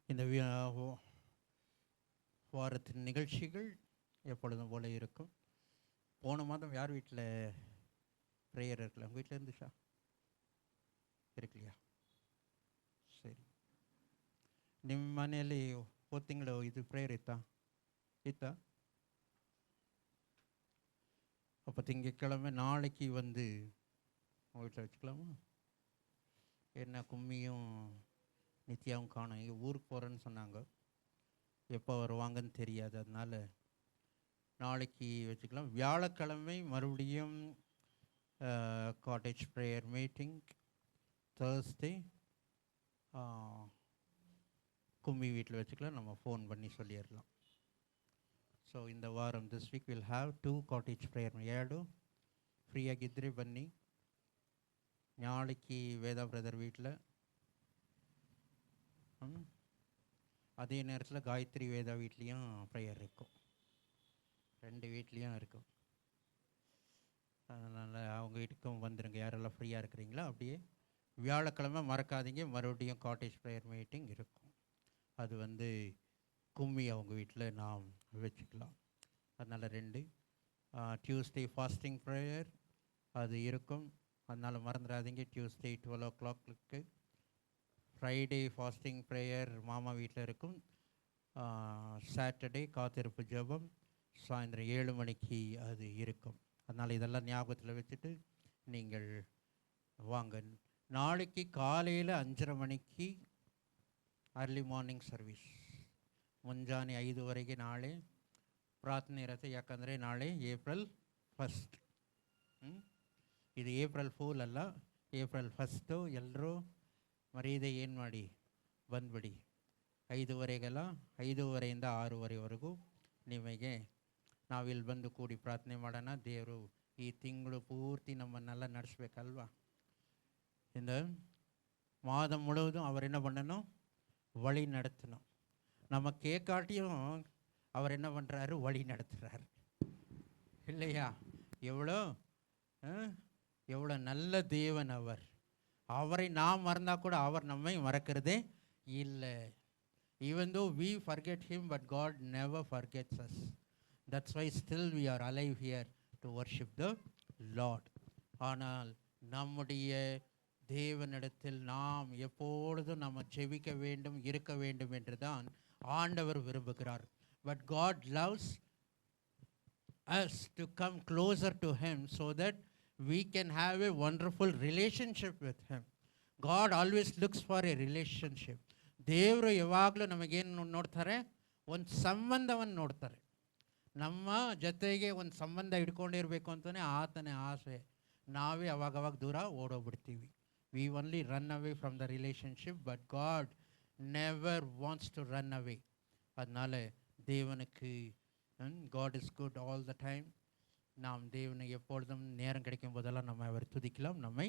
இந்த வாரத்தின் நிகழ்ச்சிகள் எப்பொழுதும் போல இருக்கும். போன மாதம் யார் வீட்டில் ப்ரேயர் இருக்குல்ல? உங்கள் வீட்டில் இருந்துச்சா? இருக்குல்லையா? ಸರಿ. ನಿಮ್ಮ ಮನೆಯಲ್ಲಿ ಹೋದ ತಿಂಗಳು ಇದು ಪ್ರೇಯರ್ ಇತ್ತಾ? அப்போ திங்கட்கிழமை நாளைக்கு வந்து உங்கள் வீட்டில் வச்சுக்கலாமா? என்ன கும்மியும் நித்யாவும் காணும். இங்கே ஊருக்கு போகிறேன்னு சொன்னாங்க. எப்போ வருவாங்கன்னு தெரியாது. அதனால் நாளைக்கு வச்சுக்கலாம். வியாழக்கிழமை மறுபடியும் காட்டேஜ் ப்ரேயர் மீட்டிங். தேர்ஸ்டே கும்மி வீட்டில் வச்சுக்கலாம். நம்ம ஃபோன் பண்ணி சொல்லிடலாம். ಸೊ இந்த ವಾರಂ this week will have 2 cottage prayer. 2 ಫ್ರೀಯಾಗಿದ್ದರೆ ಬನ್ನಿ. நாளைக்கு வேதா பிரதர் வீட்டில், அதே நேரத்தில் காயத்ரி வேதா வீட்லேயும் ப்ரேயர் இருக்கும். 2 வீட்லேயும் இருக்கும். அதனால் அவங்க வீட்டுக்கும் வந்துடுங்க. யாரெல்லாம் ஃப்ரீயாக இருக்கிறீங்களோ அப்படியே. வியாழக்கிழமை மறக்காதீங்க, மறுபடியும் காட்டேஜ் ப்ரேயர் மீட்டிங் இருக்கும். அது வந்து கும்மி அவங்க வீட்டில் நாம் வச்சுக்கலாம். அதனால் 2 டியூஸ்டே ஃபாஸ்டிங் ப்ரேயர் அது இருக்கும். அதனால் மறந்துடாதீங்க. Tuesday 12 o'clock. Friday fasting prayer மாமா வீட்டில் இருக்கும். சாட்டர்டே காத்திருப்பு ஜெபம் சாயந்தரம் 7 மணிக்கு அது இருக்கும். அதனால் இதெல்லாம் ஞாபகத்தில் வச்சுட்டு நீங்கள் வாங்க. நாளைக்கு காலையில் 5:30 மணிக்கு ಅರ್ಲಿ ಮಾರ್ನಿಂಗ್ ಸರ್ವಿಸ್. ಮುಂಜಾನೆ 5ವರೆಗೆ ನಾಳೆ ಪ್ರಾರ್ಥನೆ ಇರುತ್ತೆ. ಯಾಕಂದರೆ ನಾಳೆ ಏಪ್ರಿಲ್ 1. ಇದು ಏಪ್ರಿಲ್ ಫೂಲ್ ಅಲ್ಲ, ಏಪ್ರಿಲ್ 1. ಎಲ್ಲರೂ ಮರೀದೆ ಏನು ಮಾಡಿ ಬಂದುಬಿಡಿ. 5ವರೆಗೆಲ್ಲ 5:30 6:30ವರೆಗೂ ನಿಮಗೆ ನಾವಿಲ್ಲಿ ಬಂದು ಕೂಡಿ ಪ್ರಾರ್ಥನೆ ಮಾಡೋಣ. ದೇವರು ಈ ತಿಂಗಳು ಪೂರ್ತಿ ನಮ್ಮನ್ನೆಲ್ಲ ನಡೆಸ್ಬೇಕಲ್ವ. இந்த மாதம் முழுவதும் அவர் என்ன பண்ணணும்? வழி நடத்தணும். நம்ம கேட்காட்டியும் அவர் என்ன பண்ணுறாரு? வழி நடத்துகிறார் இல்லையா? எவ்வளோ நல்ல தேவன் அவர். அவரை நாம் மறந்தால் கூட அவர் நம்மை மறக்கிறதே இல்லை. Even though we forget him, but God never forgets us. That's why still we are alive here to worship the Lord. ஆனால் நம்முடைய தேவனிடத்தில் நாம் எப்பொழுதும் நம்ம ஜெபிக்க வேண்டும், இருக்க வேண்டும் என்று தான் ஆண்டவர் விரும்புகிறார். But God loves us to come closer to him so that we can have a wonderful relationship with him. God always looks for a relationship. ದೇವರು ಯಾವಾಗಲೂ ನಮಗೇನು ನೋಡ್ತಾರೆ? ಒಂದು ಸಂಬಂಧವನ್ನು ನೋಡ್ತಾರೆ. ನಮ್ಮ ಜೊತೆಗೆ ಒಂದು ಸಂಬಂಧ ಇಟ್ಕೊಂಡಿರಬೇಕು ಅಂತಲೇ ಆತನೇ ಆಸೆ. ನಾವೇ ಅವಾಗವಾಗ ದೂರ ಓಡೋಗ್ಬಿಡ್ತೀವಿ. We only run away from the relationship, but God never wants to run away. அதனால் தேவனுக்கு God is good all the time. நாம் தேவனை எப்பொழுதும் நேரம் கிடைக்கும் போதெல்லாம் நம்ம அவர் துதிக்கலாம், நம்மை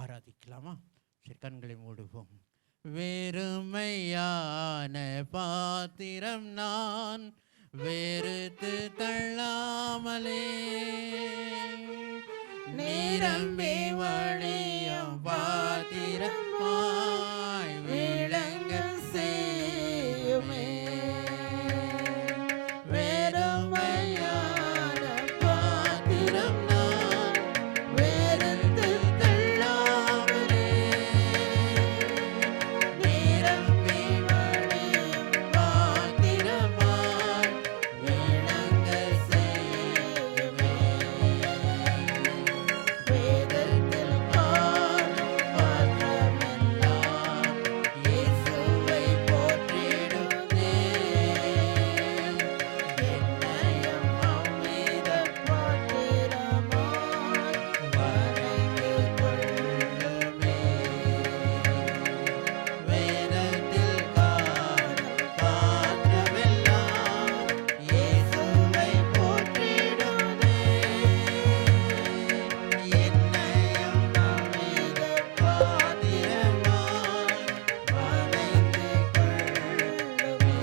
ஆராதிக்கலாமா? சரி, கண்களை மூடுவோம். வெறுமையான பாத்திரம் நான் வெறுத்து தள்ளாமலே நிரம்பி வழியும் பாத்திரமாய் விளங்க செய்யுமே. வெறுமையான பாத்திரம் நான் வெறுத்து தள்ளாமலே நிரம்பி வழியும் பாத்திரமாய் விளங்க செய்யுமே. வேதத்தில் காணும் பாத்திரமெல்லாம் இயேசுவை போற்றிடுதே. என்னையும் அவ்வித பாத்திரமாய் வரைந்து கொள்ளுமே. வேதத்தில் காணும் பாத்திரமெல்லாம் இயேசுவை போற்றிடுதே. என்னையும் அவ்வித பாத்திரமாய் வரைந்து கொள்ளுமே.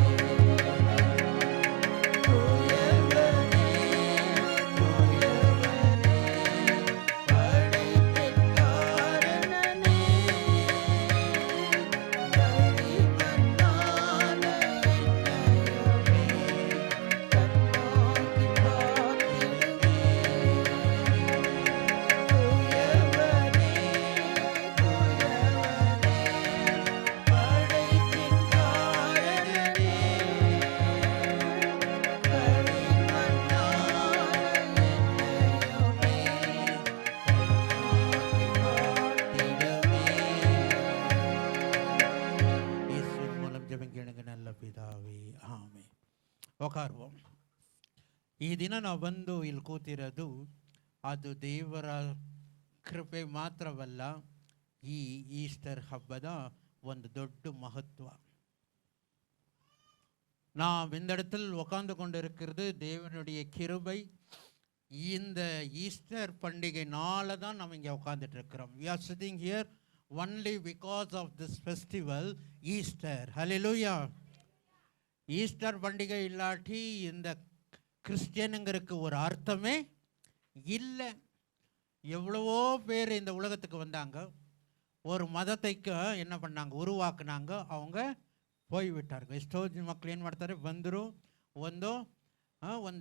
தூயவனே, தூயவனே, படைப்பின் காரணனே, பரிமன்னான என்னையுமே கண்ணோக்கி பார்த்திடுமே. தூயவனே, தூயவனே, படைப்பின் காரணனே, இயேசுவின் மூலம் ஜெபிக்கிறேங்க நல்ல பிதாவே, ಆಮೆನ್. ಒಕಾರ್ವೋ. ಈ ದಿನ ನಾವು ಬಂದು ಇಲ್ಲಿ ಕೂತಿರೋದು ಅದು ದೇವರ ಕೃಪೆ ಮಾತ್ರವಲ್ಲ, ಈ ಈಸ್ಟರ್ ಹಬ್ಬದ ಒಂದು ದೊಡ್ಡ ಮಹತ್ವ. நாம் இந்த இடத்தில் உட்கார்ந்து கொண்டிருக்கிறது தேவனுடைய கிருபை. இந்த ஈஸ்டர் பண்டிகைனால தான் நம்ம இங்கே உட்கார்ந்துட்டு இருக்கிறோம். we are sitting here only because of this festival Easter. Hallelujah. Easter பண்டிகை இல்லாட்டி இந்த கிறிஸ்டியனுங்கிறதுக்கு ஒரு அர்த்தமே இல்லை. எவ்வளவோ பேர் இந்த உலகத்துக்கு வந்தாங்க, ஒரு மதத்தைக்கு என்ன பண்ணாங்க, உருவாக்குனாங்க, அவங்க ಹೋಗಿಬಿಟ್ಟಾರ್ಗ. ಎಷ್ಟೋ ಮಕ್ಳು ಏನು ಮಾಡ್ತಾರೆ, ಬಂದರು ಒಂದು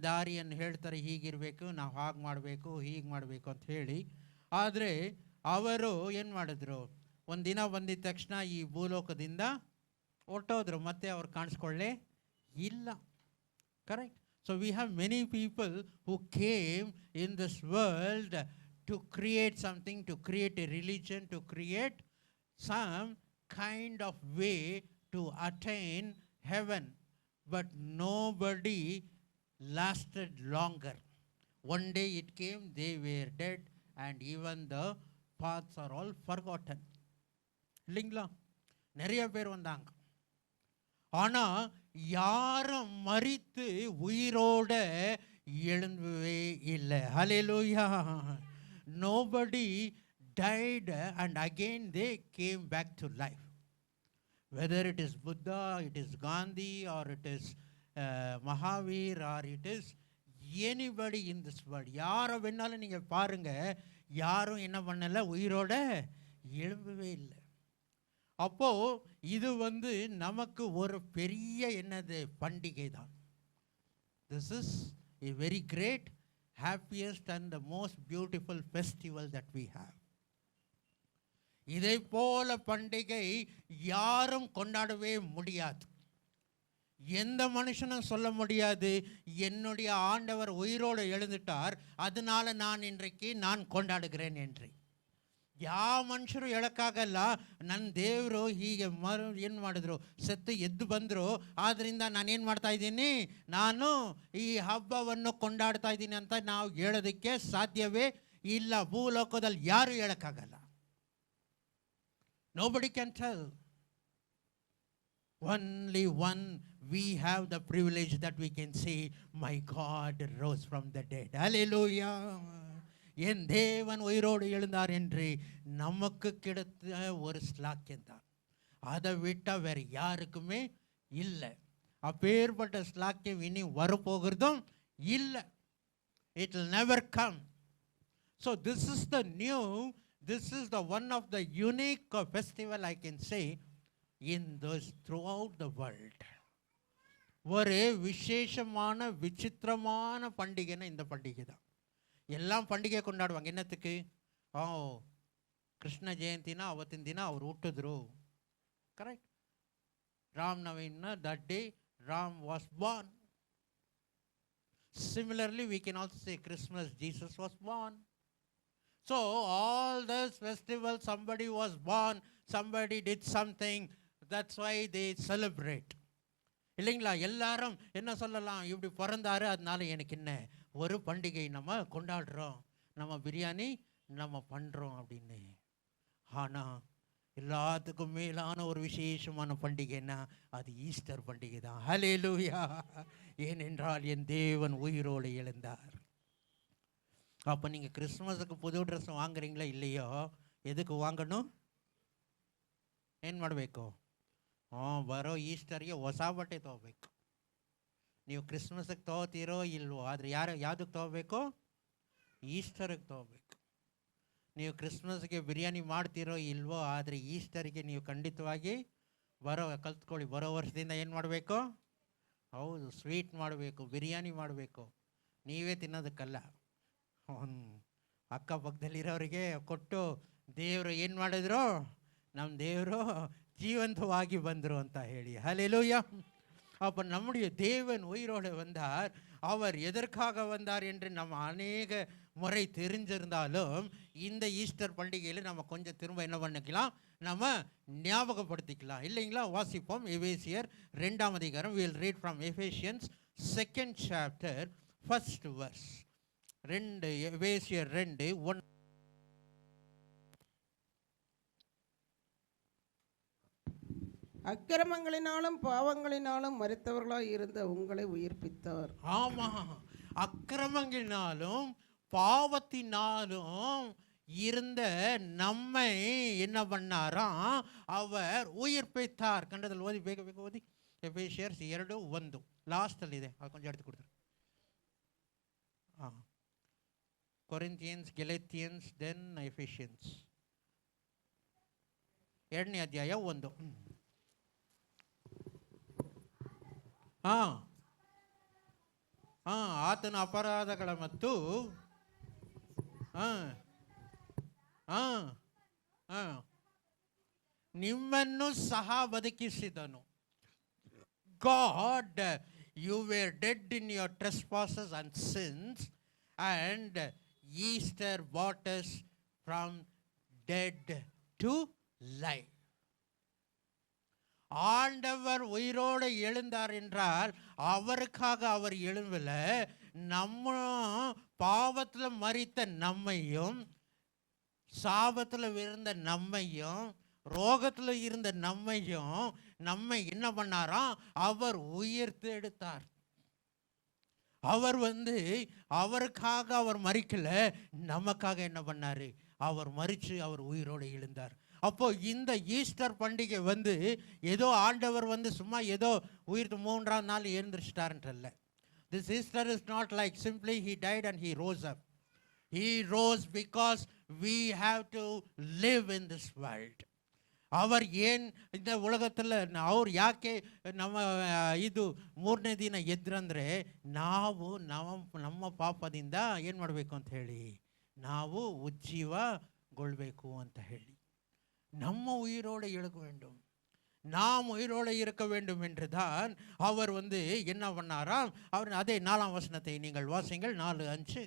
ದಾರಿಯನ್ನು ಹೇಳ್ತಾರೆ, ಹೀಗಿರಬೇಕು, ನಾವು ಹಾಗೆ ಮಾಡಬೇಕು, ಹೀಗೆ ಮಾಡಬೇಕು ಅಂತ ಹೇಳಿ. ಆದರೆ ಅವರು ಏನು ಮಾಡಿದ್ರು, ಒಂದಿನ ಬಂದಿದ್ದ ತಕ್ಷಣ ಈ ಭೂಲೋಕದಿಂದ ಹೊರಟೋದ್ರು, ಮತ್ತೆ ಅವ್ರು ಕಾಣಿಸ್ಕೊಳ್ಳೇ ಇಲ್ಲ. Correct. So we have many people who came in this world to create something, to create a religion, to create some kind of way to attain heaven, but nobody lasted longer. One day it came, they were dead, and even the paths are all forgotten. இல்லைங்களா? நிறைய பேர் வந்தாங்க, ஆனால் யாரும் மரித்து உயிரோட எழும்பவே இல்லை. ஹல்லேலூயா. Nobody died and again they came back to life. Whether it is Buddha, it is Gandhi, or it is Mahavir, or it is anybody in this world, யாரை வேணாலும் நீங்கள் பாருங்கள், யாரும் என்ன பண்ணலை, உயிரோட எழும்பவே இல்லை. அப்போது இது நமக்கு ஒரு பெரிய என்னது பண்டிகை தான். This is a very great, happiest and the most beautiful festival that we have. இதை போல பண்டிகை யாரும் கொண்டாடவே முடியாது. எந்த மனுஷனும் சொல்ல முடியாது, என்னுடைய ஆண்டவர் உயிரோடு எழுந்துட்டார், அதனால நான் இன்றைக்கு நான் கொண்டாடுகிறேன் என்று. ಯಾವ ಮನುಷ್ಯರು ಹೇಳೋಕ್ಕಾಗಲ್ಲ, ನನ್ನ ದೇವರು ಹೀಗೆ ಏನು ಮಾಡಿದ್ರು, ಸತ್ತು ಎದ್ದು ಬಂದರು, ಆದ್ದರಿಂದ ನಾನೇನು ಮಾಡ್ತಾ ಇದ್ದೀನಿ, ನಾನು ಈ ಹಬ್ಬವನ್ನು ಕೊಂಡಾಡ್ತಾ ಇದ್ದೀನಿ ಅಂತ ನಾವು ಹೇಳೋದಕ್ಕೆ ಸಾಧ್ಯವೇ ಇಲ್ಲ. ಭೂಲೋಕದಲ್ಲಿ ಯಾರು ಹೇಳೋಕ್ಕಾಗಲ್ಲ. Nobody can tell. Only one we have the privilege that we can say, my God rose from the dead. Hallelujah. என் தேவன் உயிரோடு எழுந்தார் என்று நமக்கு கிடைத்த ஒரு ஸ்லாக்கியம்தான். அதை விட்டால் வேற யாருக்குமே இல்லை. அப்பேற்பட்ட ஸ்லாக்கியம் இனி வரப்போகிறதும் இல்லை. It will never come. So this is the one of the unique festival I can say in those throughout the world. ஒரு விசேஷமான விசித்திரமான பண்டிகைன்னா இந்த பண்டிகை தான். எல்லாம் பண்டிகை கொண்டாடுவாங்க. என்னத்துக்கு? ಕೃಷ್ಣ ಜಯಂತಿನ ಅವತ್ತಿನ ದಿನ ಅವ್ರು ಹುಟ್ಟಿದ್ರು. ಕರೆಕ್ಟ್. ರಾಮ್ ನವಮಿನ that day Ram was born. Similarly, we can also say Christmas, Jesus was born. So all those festivals, somebody was born, somebody did something, that's why they celebrate. இல்லைங்களா? எல்லாரும் என்ன சொல்லலாம்? இப்படி பிறந்தாரு, அதனால எனக்கு என்ன ஒரு பண்டிகை நம்ம கொண்டாடுறோம், நம்ம பிரியாணி நம்ம பண்ணுறோம் அப்படின்னு. ஆனால் எல்லாத்துக்கும் மேலான ஒரு விசேஷமான பண்டிகைன்னா அது ஈஸ்டர் பண்டிகை தான். ஹல்லேலூயா. ஏனென்றால் என் தேவன் உயிரோடு எழுந்தார். அப்போ நீங்கள் கிறிஸ்மஸுக்கு புது ட்ரெஸ் வாங்குறீங்களா இல்லையோ, ಎದಕ್ಕೆ ವಾಂಗನು ಏನು ಮಾಡಬೇಕು? ಬರೋ ಈಸ್ಟರ್ಗೆ ಹೊಸ ಬಟ್ಟೆ ತೊಗೋಬೇಕು. ನೀವು ಕ್ರಿಸ್ಮಸ್ಗೆ ತೊಗೋತೀರೋ ಇಲ್ವೋ, ಆದರೆ ಯಾವುದಕ್ಕೆ ತೊಗೋಬೇಕು? ಈಸ್ಟರ್ಗೆ ತೊಗೋಬೇಕು. ನೀವು ಕ್ರಿಸ್ಮಸ್ಗೆ ಬಿರಿಯಾನಿ ಮಾಡ್ತೀರೋ ಇಲ್ವೋ, ಆದರೆ ಈಸ್ಟರ್ಗೆ ನೀವು ಖಂಡಿತವಾಗಿ ಕಲ್ತ್ಕೊಳ್ಳಿ. ಬರೋ ವರ್ಷದಿಂದ ಏನು ಮಾಡಬೇಕು? ಹೌದು, ಸ್ವೀಟ್ ಮಾಡಬೇಕು, ಬಿರಿಯಾನಿ ಮಾಡಬೇಕು. ನೀವೇ ತಿನ್ನೋದಕ್ಕಲ್ಲ, ಅಕ್ಕಪಕ್ಕದಲ್ಲಿರೋರಿಗೆ ಕೊಟ್ಟು ದೇವರು ಏನು ಮಾಡಿದ್ರು? ನಮ್ಮ ದೇವರು ஜீவந்தவாகி வந்துரும் ಅಂತ ಹೇಳಿ. ஹல்லேலூயா. அப்போ நம்முடைய தேவன் உயிரோடு வந்தார். அவர் எதற்காக வந்தார் என்று நம்ம அநேக முறை தெரிஞ்சிருந்தாலும் இந்த ஈஸ்டர் பண்டிகையில் நம்ம கொஞ்சம் திரும்ப என்ன பண்ணிக்கலாம்? நம்ம ஞாபகப்படுத்திக்கலாம் இல்லைங்களா? வாசிப்போம். எபேசியர் 2ஆம் அதிகாரம். we will read from Ephesians 2nd chapter 1st verse. எபேசியர் 2:1. அக்கிரமங்களினாலும் பாவங்களினாலும் மரித்தவர்களாய் இருந்த உங்களை உயிர்ப்பித்தார். ஆமா, அக்கிரமங்களினாலும் பாவத்தினாலும் இருந்த நம்மை என்ன பண்ணாராம்? அவர் உயிர்ப்பித்தார். கண்டதில் ಓದಿ, ಬೇಗ ಬೇಗ ಓದಿ. ಎಫೆಸಿಯರ್ಸ್ 2:1 ಲಾಸ್ಟಲ್ಲಿದೆ, ಅದು ಕೊಂಚ எடுத்து கொடுத்துரு. ಕೊರಿಂಥಿಯನ್ಸ್, ಗೆಲತಿಯನ್ಸ್, ದೆನ್ ಎಫೆಸಿಯನ್ಸ್ 2ನೇ ಅಧ್ಯಾಯ 1. ಆತನ ಅಪರಾಧಗಳ ಮತ್ತು ನಿಮ್ಮನ್ನು ಸಹ ಬದುಕಿಸಿದನು. God, you were dead in your trespasses and sins, and Easter brought us from dead to life. ஆண்டவர் உயிரோடு எழுந்தார் என்றால் அவருக்காக அவர் எழும்பல, நம்ம பாவத்தில் மரித்த நம்மையும், சாபத்தில் இருந்த நம்மையும், ரோகத்தில் இருந்த நம்மையும் நம்மை என்ன பண்ணாராம்? அவர் உயிர்த்து எடுத்தார். அவர் அவருக்காக அவர் மரிக்கல, நமக்காக என்ன பண்ணாரு? அவர் மரிச்சு அவர் உயிரோடு எழுந்தார். அப்போ இந்த ஈஸ்டர் பண்டிகை ஏதோ ஆண்டவர் சும்மா ஏதோ உயிர்த்து 3ஆம் நாள் எழுந்திரிச்சிட்டாருன்றல்ல. This Easter is not like simply he died and he rose up. He rose because we have to live in this world. அவர் ಏನ್ இந்த ಉಲಗத்தில் ಅವ್ರು ಯಾಕೆ ನಮ್ಮ ಇದು 3ನೇ ದಿನ ಎದ್ರಂದ್ರೆ ನಾವು ನಮ್ಮ ಪಾಪದಿಂದ ಏನು ಮಾಡಬೇಕು ಅಂತ ಹೇಳಿ, ನಾವು ಉಜ್ಜೀವಗೊಳ್ಬೇಕು ಅಂತ ಹೇಳಿ, நம்ம உயிரோடு எழுக வேண்டும், நாம் உயிரோடு இருக்க வேண்டும் என்றுதான் அவர் என்ன பண்ணாராம்? அவர் அதே 4ஆம் வசனத்தை நீங்கள் வாசிங்கள். 4:5.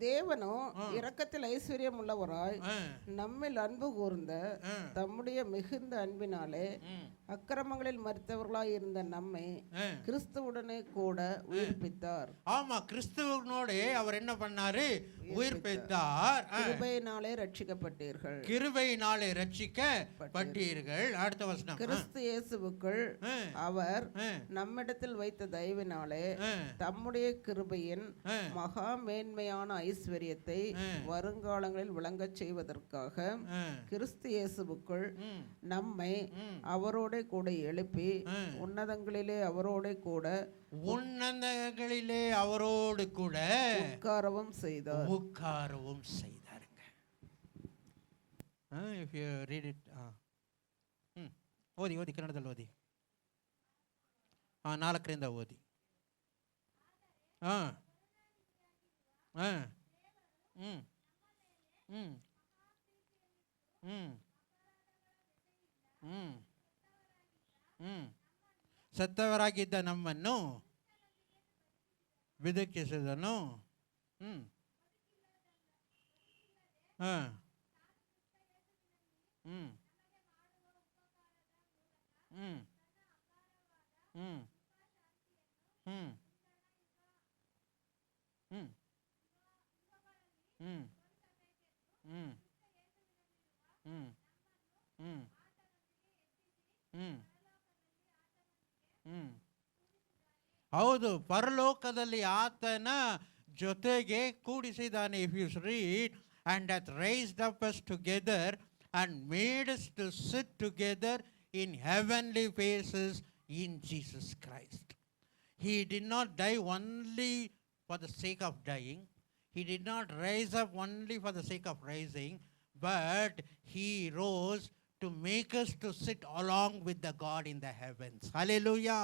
தேவனோ இரக்கத்தில் ஐஸ்வர்யம் உள்ளவராய் நம்மில் அன்பு கூர்ந்த தம்முடைய மிகுந்த அன்பினாலே அக்கிரமங்களில் மரித்தவர்களாய் இருந்த நம்மை கிறிஸ்துவுடனே கூட உயிர்ப்பித்தார். ஆமா, கிறிஸ்துவனோட அவர் என்ன பண்ணாரு? உயிர்ப்பித்தார். கிருபையினாலே ரட்சிக்கப்பட்டீர்கள். கிருபையினாலே ரட்சிக்கப்பட்டீர்கள். அடுத்த வசனம். கிறிஸ்து இயேசுவுக்குள் அவர் நம்மிடத்தில் வைத்த தயவினாலே தம்முடைய கிருபையின் மகா மேன்மையான ஐஸ்வர்யத்தை வருங்காலங்களில் விளங்கச் செய்வதற்காக கிறிஸ்து இயேசுவுக்குள் நம்மை அவரோட கூட எழுப்பி உன்னதங்களிலே அவரோட கூட உட்காரவும் செய்தார். If you read it, ಓದಿ ಕನ್ನಡದಲ್ಲಿ ಓದಿ. 4ರಿಂದ ಓದಿ. ಸತ್ತವರಾಗಿದ್ದ ನಮ್ಮನ್ನು ಬದುಕಿಸಿದನು. ಹೌದು, ಪರಲೋಕದಲ್ಲಿ ಆತನ ಜೊತೆಗೆ ಕೂಡಿಸಿದಾನೆ. If you read, and hath raised up us together and made us to sit together in heavenly places in Jesus Christ. He did not die only for the sake of dying. He did not rise up only for the sake of rising, but he rose to make us to sit along with the God in the heavens. Hallelujah.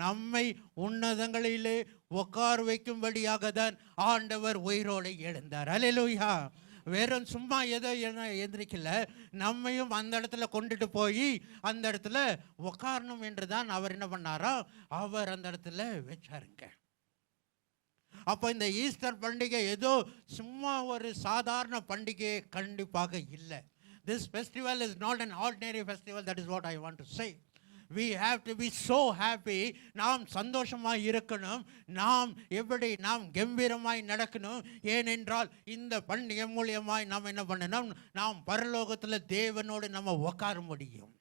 நம்மை உன்னதங்களிலே உட்கார வைக்கும்படியாக தான் ஆண்டவர் உயிரோடு எழுந்தார். ஹல்லேலூயா. வெறும் சும்மா ஏதோ எந்திரிக்கல, நம்மையும் அந்த இடத்துல கொண்டுட்டு போய் அந்த இடத்துல உட்காரணும் என்று தான் அவர் என்ன பண்ணாரோ அவர் அந்த இடத்துல வச்சாருங்க. அப்போ இந்த ஈஸ்டர் பண்டிகை ஏதோ சும்மா ஒரு சாதாரண பண்டிகை கண்டிப்பாக இல்லை. This festival is not an ordinary festival. That is what I want to say. We have to be so happy. நாம் சந்தோஷமாய் இருக்கணும். நாம் எப்படி நாம் கம்பீரமாய் நடக்கணும். ஏனென்றால் இந்த பண்டிகை மூலியமாய் நாம் என்ன பண்ணணும், நாம் ಪರಲೋಕத்தில் ದೇವನೋடு நம்ம ಉட்காರ முடியும்.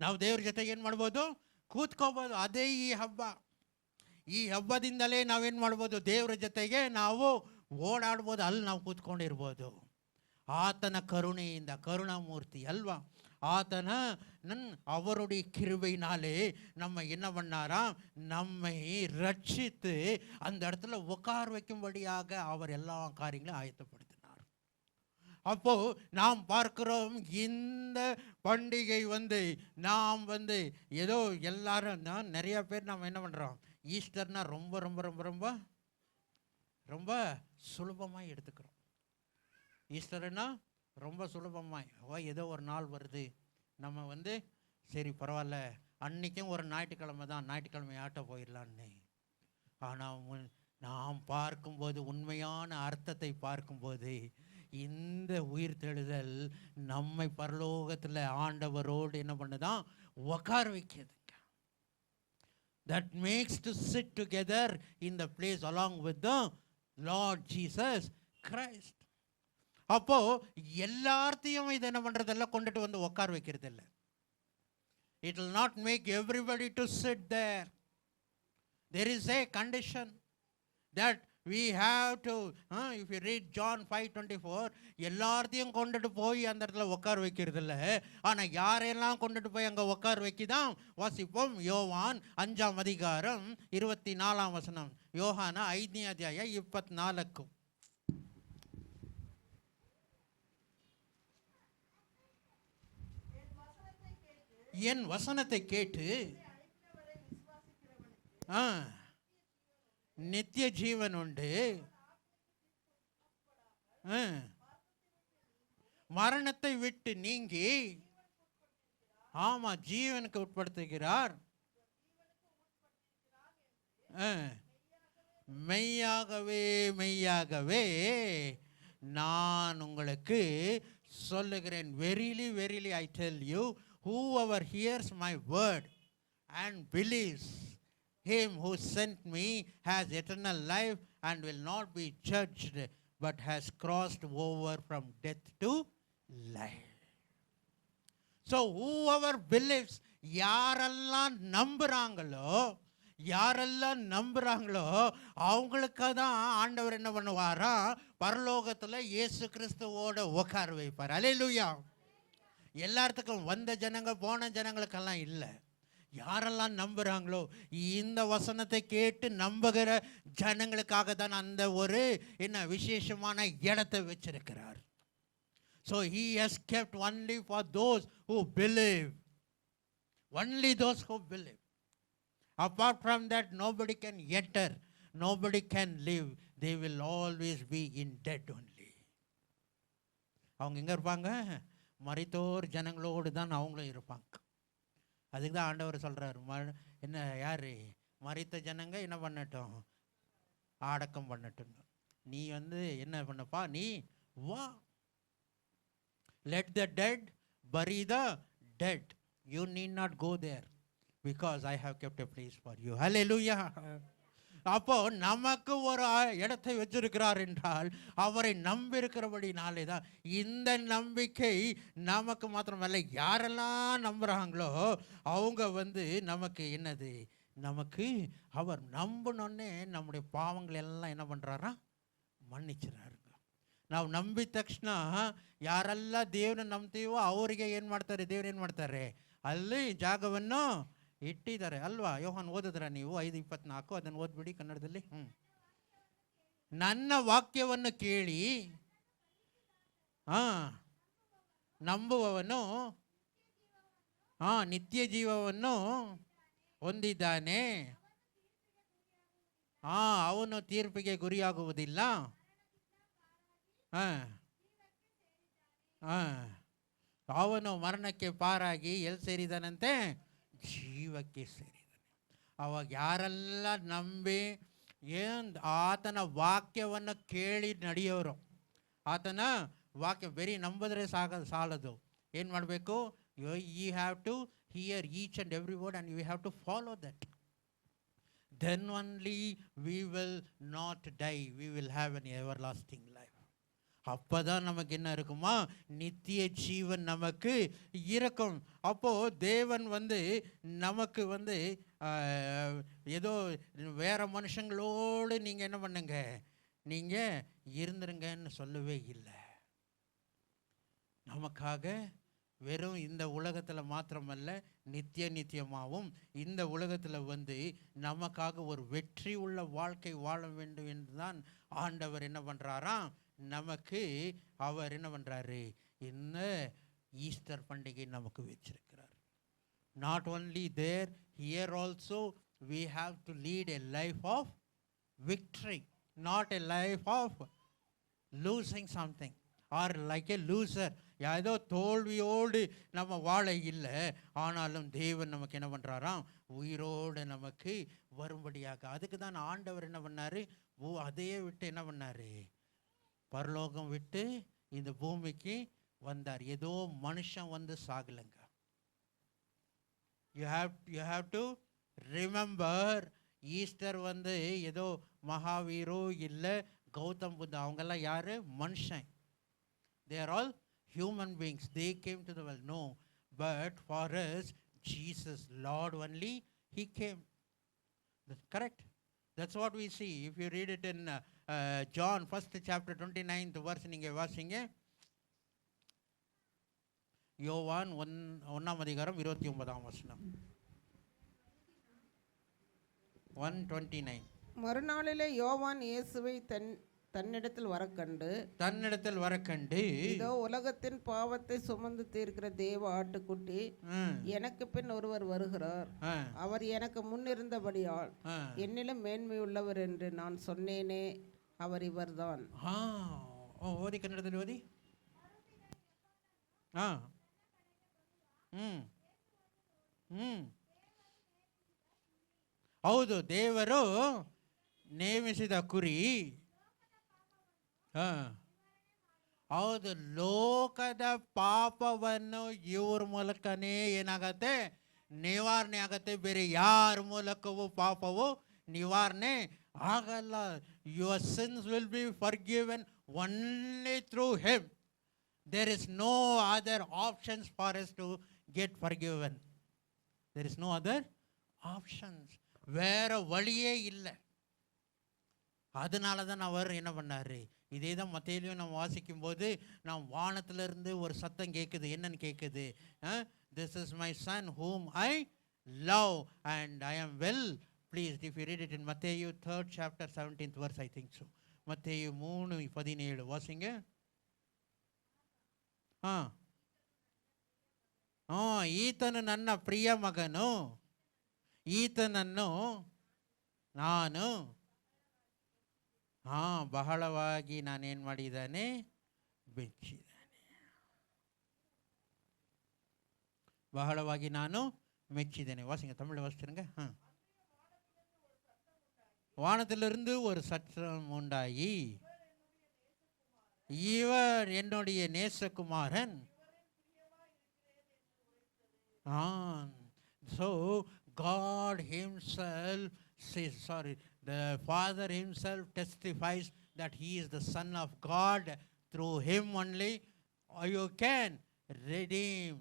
ನಾವು ದೇವರ ಜೊತೆಗೆ ಏನು ಮಾಡ್ಬೋದು, ಕೂತ್ಕೋಬೋದು. ಅದೇ ಈ ಹಬ್ಬದಿಂದಲೇ ನಾವೇನು ಮಾಡ್ಬೋದು, ದೇವರ ಜೊತೆಗೆ ನಾವು ಓಡಾಡ್ಬೋದು, ಅಲ್ಲಿ ನಾವು ಕೂತ್ಕೊಂಡಿರ್ಬೋದು. ಆತನ ಕರುಣೆಯಿಂದ, ಕರುಣಾಮೂರ್ತಿ ಅಲ್ವಾ, ஆத்தன அவருடைய கிருபையினாலே நம்ம என்ன பண்ணாரா, நம்மை ரட்சித்து அந்த இடத்துல உட்கார வைக்கும்படியாக அவர் எல்லா காரியங்களையும் ஆயத்தப்படுத்தினார். அப்போ நாம் பார்க்கிறோம், இந்த பண்டிகை நாம் ஏதோ எல்லாரும் நிறைய பேர் நாம் என்ன பண்றோம், ஈஸ்டர்னா ரொம்ப ரொம்ப ரொம்ப ரொம்ப ரொம்ப சுலபமாக எடுத்துக்கிறோம். ஈஸ்டர்னா ரொம்ப சுலபமாய் ஏதோ ஒரு நாள் வருது, நம்ம சரி பரவாயில்ல, அன்றைக்கும் ஒரு ஞாயிற்றுக்கிழமை தான், ஞாயிற்றுக்கிழமை ஆட்ட போயிடலான்னு. ஆனால் நாம் பார்க்கும்போது, உண்மையான அர்த்தத்தை பார்க்கும்போது, இந்த உயிர்த்தெழுதல் நம்மை பரலோகத்தில் ஆண்டவரோடு என்ன பண்ணுதான், உட்கார வைக்கிறதுங்க. That makes to sit together in the place along with the Lord Jesus Christ. அப்போ எல்லாத்தையும் இது என்ன பண்றதெல்லாம் கொண்டுட்டு உட்கார வைக்கிறது இல்லை. It will not make everybody to sit there. There is a condition that we have to, if you read John 5:24, எல்லாத்தையும் கொண்டுட்டு போய் அந்த இடத்துல உட்கார வைக்கிறது இல்லை. ஆனால் யாரெல்லாம் கொண்டுட்டு போய் அங்கே உட்கார வைக்கிதான் வாசிப்போம். யோவான் 5ஆம் அதிகாரம் 24ஆம் வசனம். யோகானா 5ನೇ ಅಧ್ಯಾಯ 24. என் வசனத்தை கேட்டு நித்திய ஜீவன் உண்டு, மரணத்தை விட்டு நீங்கி ஆமா ஜீவனுக்கு உட்படுத்துகிறார். மெய்யாகவே மெய்யாகவே நான் உங்களுக்கு சொல்லுகிறேன். Verily verily I tell you, whoever hears my word and believes him who sent me has eternal life and will not be judged, but has crossed over from death to life. So whoever believes, யாரெல்லாம் நம்புறாங்களோ அவங்களுக்கு தான் ஆண்டவர் என்ன பண்ணுவாரா, பரலோகத்தில் இயேசு கிறிஸ்துவோட உட்கார வைப்பார். அல்லேலூயா. எல்லாத்துக்கும் வந்த ஜனங்க போன ஜனங்களுக்கெல்லாம் இல்லை. யாரெல்லாம் நம்புறாங்களோ, இந்த வசனத்தை கேட்டு நம்புகிற ஜனங்களுக்காக தான் அந்த ஒரு என்ன விசேஷமான இடத்தை வச்சிருக்கிறார். So he has kept only for those who believe. Only those who believe. Apart from that, nobody can enter, nobody can live. They will always be in debt only. அவங்க எங்கே இருப்பாங்க? மரித்தோர் ஜனங்களோடு தான் அவங்களும் இருப்பாங்க. அதுக்கு தான் ஆண்டவர் சொல்கிறார், என்ன யார் மரித்த ஜனங்க என்ன பண்ணட்டும், அடக்கம் பண்ணட்டும். நீ என்ன பண்ணப்பா, நீ வா. Let the dead bury the dead. You need not go there because I have kept a place for you. Hallelujah. அப்போ நமக்கு ஒரு இடத்தை வச்சிருக்கிறார் என்றால் அவரை நம்பியிருக்கிறபடினாலே தான். இந்த நம்பிக்கை நமக்கு மாத்திரமல்ல, யாரெல்லாம் நம்புகிறாங்களோ அவங்க நமக்கு என்னது, நமக்கு அவர் நம்பினோன்னே நம்முடைய பாவங்கள் எல்லாம் என்ன பண்ணுறாரா, ಮನ್ನಿಸಿರಾರು. ನಾವು ನಂಬಿದ ತಕ್ಷಣ ಯಾರೆಲ್ಲ ದೇವ್ರನ್ನ ನಂಬ್ತೀವೋ ಅವರಿಗೆ ಏನು ಮಾಡ್ತಾರೆ, ದೇವ್ರು ಏನು ಮಾಡ್ತಾರೆ, ಅಲ್ಲಿ ಜಾಗವನ್ನು ಇಟ್ಟಿದ್ದಾರೆ ಅಲ್ವಾ. ಯೋಹಾನ್ ಓದಿದ್ರ ನೀವು 5:24, ಅದನ್ನು ಓದ್ಬಿಡಿ ಕನ್ನಡದಲ್ಲಿ. ನನ್ನ ವಾಕ್ಯವನ್ನು ಕೇಳಿ ನಂಬುವವನು ನಿತ್ಯ ಜೀವವನ್ನು ಹೊಂದಿದ್ದಾನೆ, ಅವನು ತೀರ್ಪಿಗೆ ಗುರಿಯಾಗುವುದಿಲ್ಲ, ಅವನು ಮರಣಕ್ಕೆ ಪಾರಾಗಿ ಎಲ್ಲಿ ಸೇರಿದಾನಂತೆ, ಜೀವಕ್ಕೆ ಸೇರಿದಾನೆ. ಅವಾಗ ಯಾರೆಲ್ಲ ನಂಬಿ ಆತನ ವಾಕ್ಯವನ್ನು ಕೇಳಿ ನಡೆಯೋರು, ಆತನ ವಾಕ್ಯ ಬರೀ ನಂಬಿದ್ರೆ ಸಾಲದು, ಏನು ಮಾಡಬೇಕು, you have to hear each and every word and you have to follow that. Then only we will not die, we will have an everlasting life. அப்போதான் நமக்கு என்ன இருக்குமா, நித்திய ஜீவன் நமக்கு இருக்கும். அப்போது தேவன் நமக்கு ஏதோ வேற மனுஷங்களோடு நீங்கள் என்ன பண்ணுங்க, நீங்கள் இருந்துருங்கன்னு சொல்லவே இல்லை. நமக்காக வெறும் இந்த உலகத்தில் மாத்திரமல்ல, நித்தியமாகவும் இந்த உலகத்தில் நமக்காக ஒரு வெற்றி உள்ள வாழ்க்கை வாழ வேண்டும் என்று தான் ஆண்டவர் என்ன பண்ணுறாராம், நமக்கு அவர் என்ன பண்ணுறாரு, இந்த ஈஸ்டர் பண்டிகை நமக்கு வச்சிருக்கிறார். Not only there, here also we have to lead a life of victory, not a life of losing something or like a loser. ஏதோ தோல்வியோடு நம்ம வாழ இல்லை, ஆனாலும் தேவன் நமக்கு என்ன பண்ணுறாராம், உயிரோடு நமக்கு வரும்படியாக. அதுக்கு தான் ஆண்டவர் என்ன பண்ணார், அதையே விட்டு என்ன பண்ணார், பரலோகம் விட்டு இந்த பூமிக்கு வந்தார். ஏதோ மனுஷன் சாகலைங்க. You have to remember, Easter ஏதோ மகாவீரோ இல்லை கௌதம் புத்தா, அவங்கெல்லாம் யார், மனுஷன். They are all human beings. They came to the world. No, but for us, Jesus, Lord only, He came. That's correct. That's what we see. If you read it in John 1st chapter 29th verse, நீங்க வாசிங்க. யோவான் 1ஆம் அதிகாரம் 29ஆம் வசனம். 1:29. மறுநாளிலே யோவான் இயேசுவை தன்னிடத்தில் வரக்கண்டு இதோ உலகத்தின் பாவத்தை சுமந்து தீர்க்கிற தேவ ஆட்டுக்குட்டி, எனக்கு பின் ஒருவர் வருகிறார், அவர் எனக்கு முன்னிருந்தபடியால் என்னிலும் மேன்மையுள்ளவர் என்று நான் சொன்னேனே, அவர் இவர்தான். ಓದಿ ಕನ್ನಡದಲ್ಲಿ ಓದಿ. ಹೌದು, ದೇವರು ನೇಮಿಸಿದ ಕುರಿ. ಹೌದು, ಲೋಕದ ಪಾಪವನ್ನು ಇವ್ರ ಮೂಲಕನೇ ಏನಾಗತ್ತೆ, ನಿವಾರಣೆ ಆಗತ್ತೆ. ಬೇರೆ ಯಾರ ಮೂಲಕವೂ ಪಾಪವು ನಿವಾರಣೆ ಆಗಲ್ಲ. your sins will be forgiven only through him. There is no other options for us to get forgiven. There is no other options. வேற வழியே இல்லை. அதனால தான் அவர் என்ன பண்ணாரு, இதே தான் மத்தேயுலையும் நம்ம வாசிக்கும் போது நாம் வானத்திலிருந்து ஒரு சத்தம் கேட்குது. என்னன்னு கேட்குது? This is my son whom I love and I am well pleased. If you read it in Matthew 3rd chapter 17th verse, I think so. மத்தேயு 3:17 வாசிங்க. ಈತನು ನನ್ನ ಪ್ರಿಯ ಮಗನು, ಈತನನ್ನು ನಾನು ಬಹಳವಾಗಿ ನಾನೇನು ಮಾಡಿದ್ದಾನೆ, ಮೆಚ್ಚಿದ್ದಾನೆ. ಬಹಳವಾಗಿ ನಾನು மெச்சிதனை. வாசிங்க, தமிழ் வாசிச்சிருங்க. வானத்திலிருந்து ஒரு சத்தம் உண்டாயி, இவர் என்னுடைய நேசகுமாரன். So God himself says, the Father himself testifies that he is the Son of God. Through him only you can redeem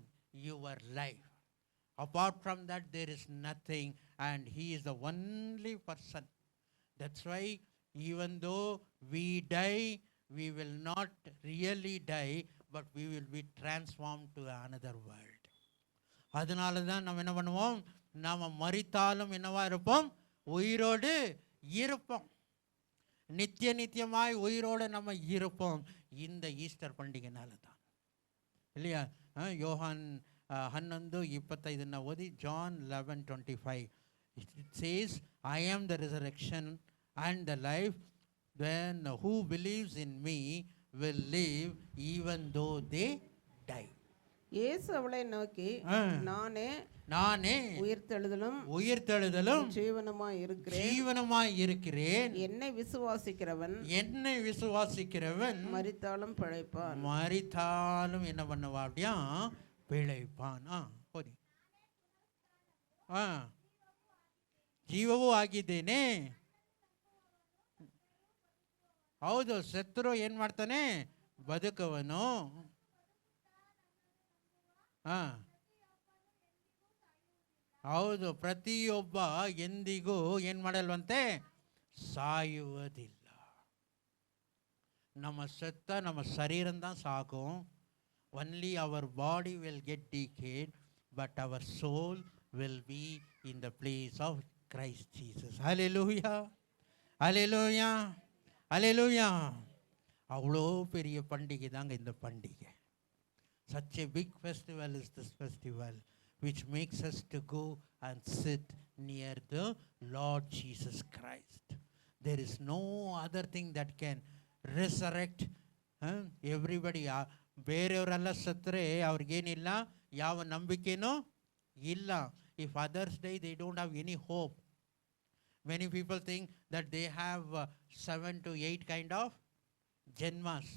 your life. Apart from that, there is nothing, and he is the only person. That's why even though we die, we will not really die, but we will be transformed to another world. அதனால தான் நம்ம என்ன பண்ணுவோம், நாம் மரித்தாலும் என்னவா இருப்போம், உயிரோடு இருப்போம். நித்தியமாய் உயிரோடு நம்ம இருப்போம் இந்த ஈஸ்டர் பண்டிகைனால தான், இல்லையா? யோவான் 11:25 ಓದಿ. John 11:25 it says, I am the resurrection and the life. Then who believes in me will live even though they die. இயேசு அவளை நோக்கி, நானே உயிர்த்தெழுதலும் ஜீவனமாய் இருக்கிறேன். என்னை விசுவாசிக்கிறவன் மரித்தாலும் பிழைப்பான். மரித்தாலும் என்ன பண்ணுவா, அப்படியா பிழைப்பான். ಜೀವವೂ ಆಗಿದ್ದೇನೆ. ಹೌದು, ಶತ್ರು ಏನ್ ಮಾಡ್ತಾನೆ, ಬದುಕವನು. ಹೌದು, ಪ್ರತಿಯೊಬ್ಬ ಎಂದಿಗೂ ಏನ್ ಮಾಡಲ್ವಂತೆ, ಸಾಯುವುದಿಲ್ಲ. ನಮ್ಮ ಸತ್ತ ನಮ್ಮ ಶರೀರந்தான் சாகும். Only our body will get decayed, but our soul will be in the place of Christ Jesus. Hallelujah, hallelujah, hallelujah. அவ்வளோ பெரிய பண்டிகை தாங்க இந்த பண்டிகை. Such a big festival is this festival, which makes us to go and sit near the Lord Jesus Christ. There is no other thing that can resurrect everybody. ಬೇರೆಯವರೆಲ್ಲ ಸತ್ತರೆ ಅವ್ರಿಗೇನಿಲ್ಲ, ಯಾವ ನಂಬಿಕೆನೂ ಇಲ್ಲ. If others die, they don't have any hope. Many people think that they have 7 to 8 kind of janmas.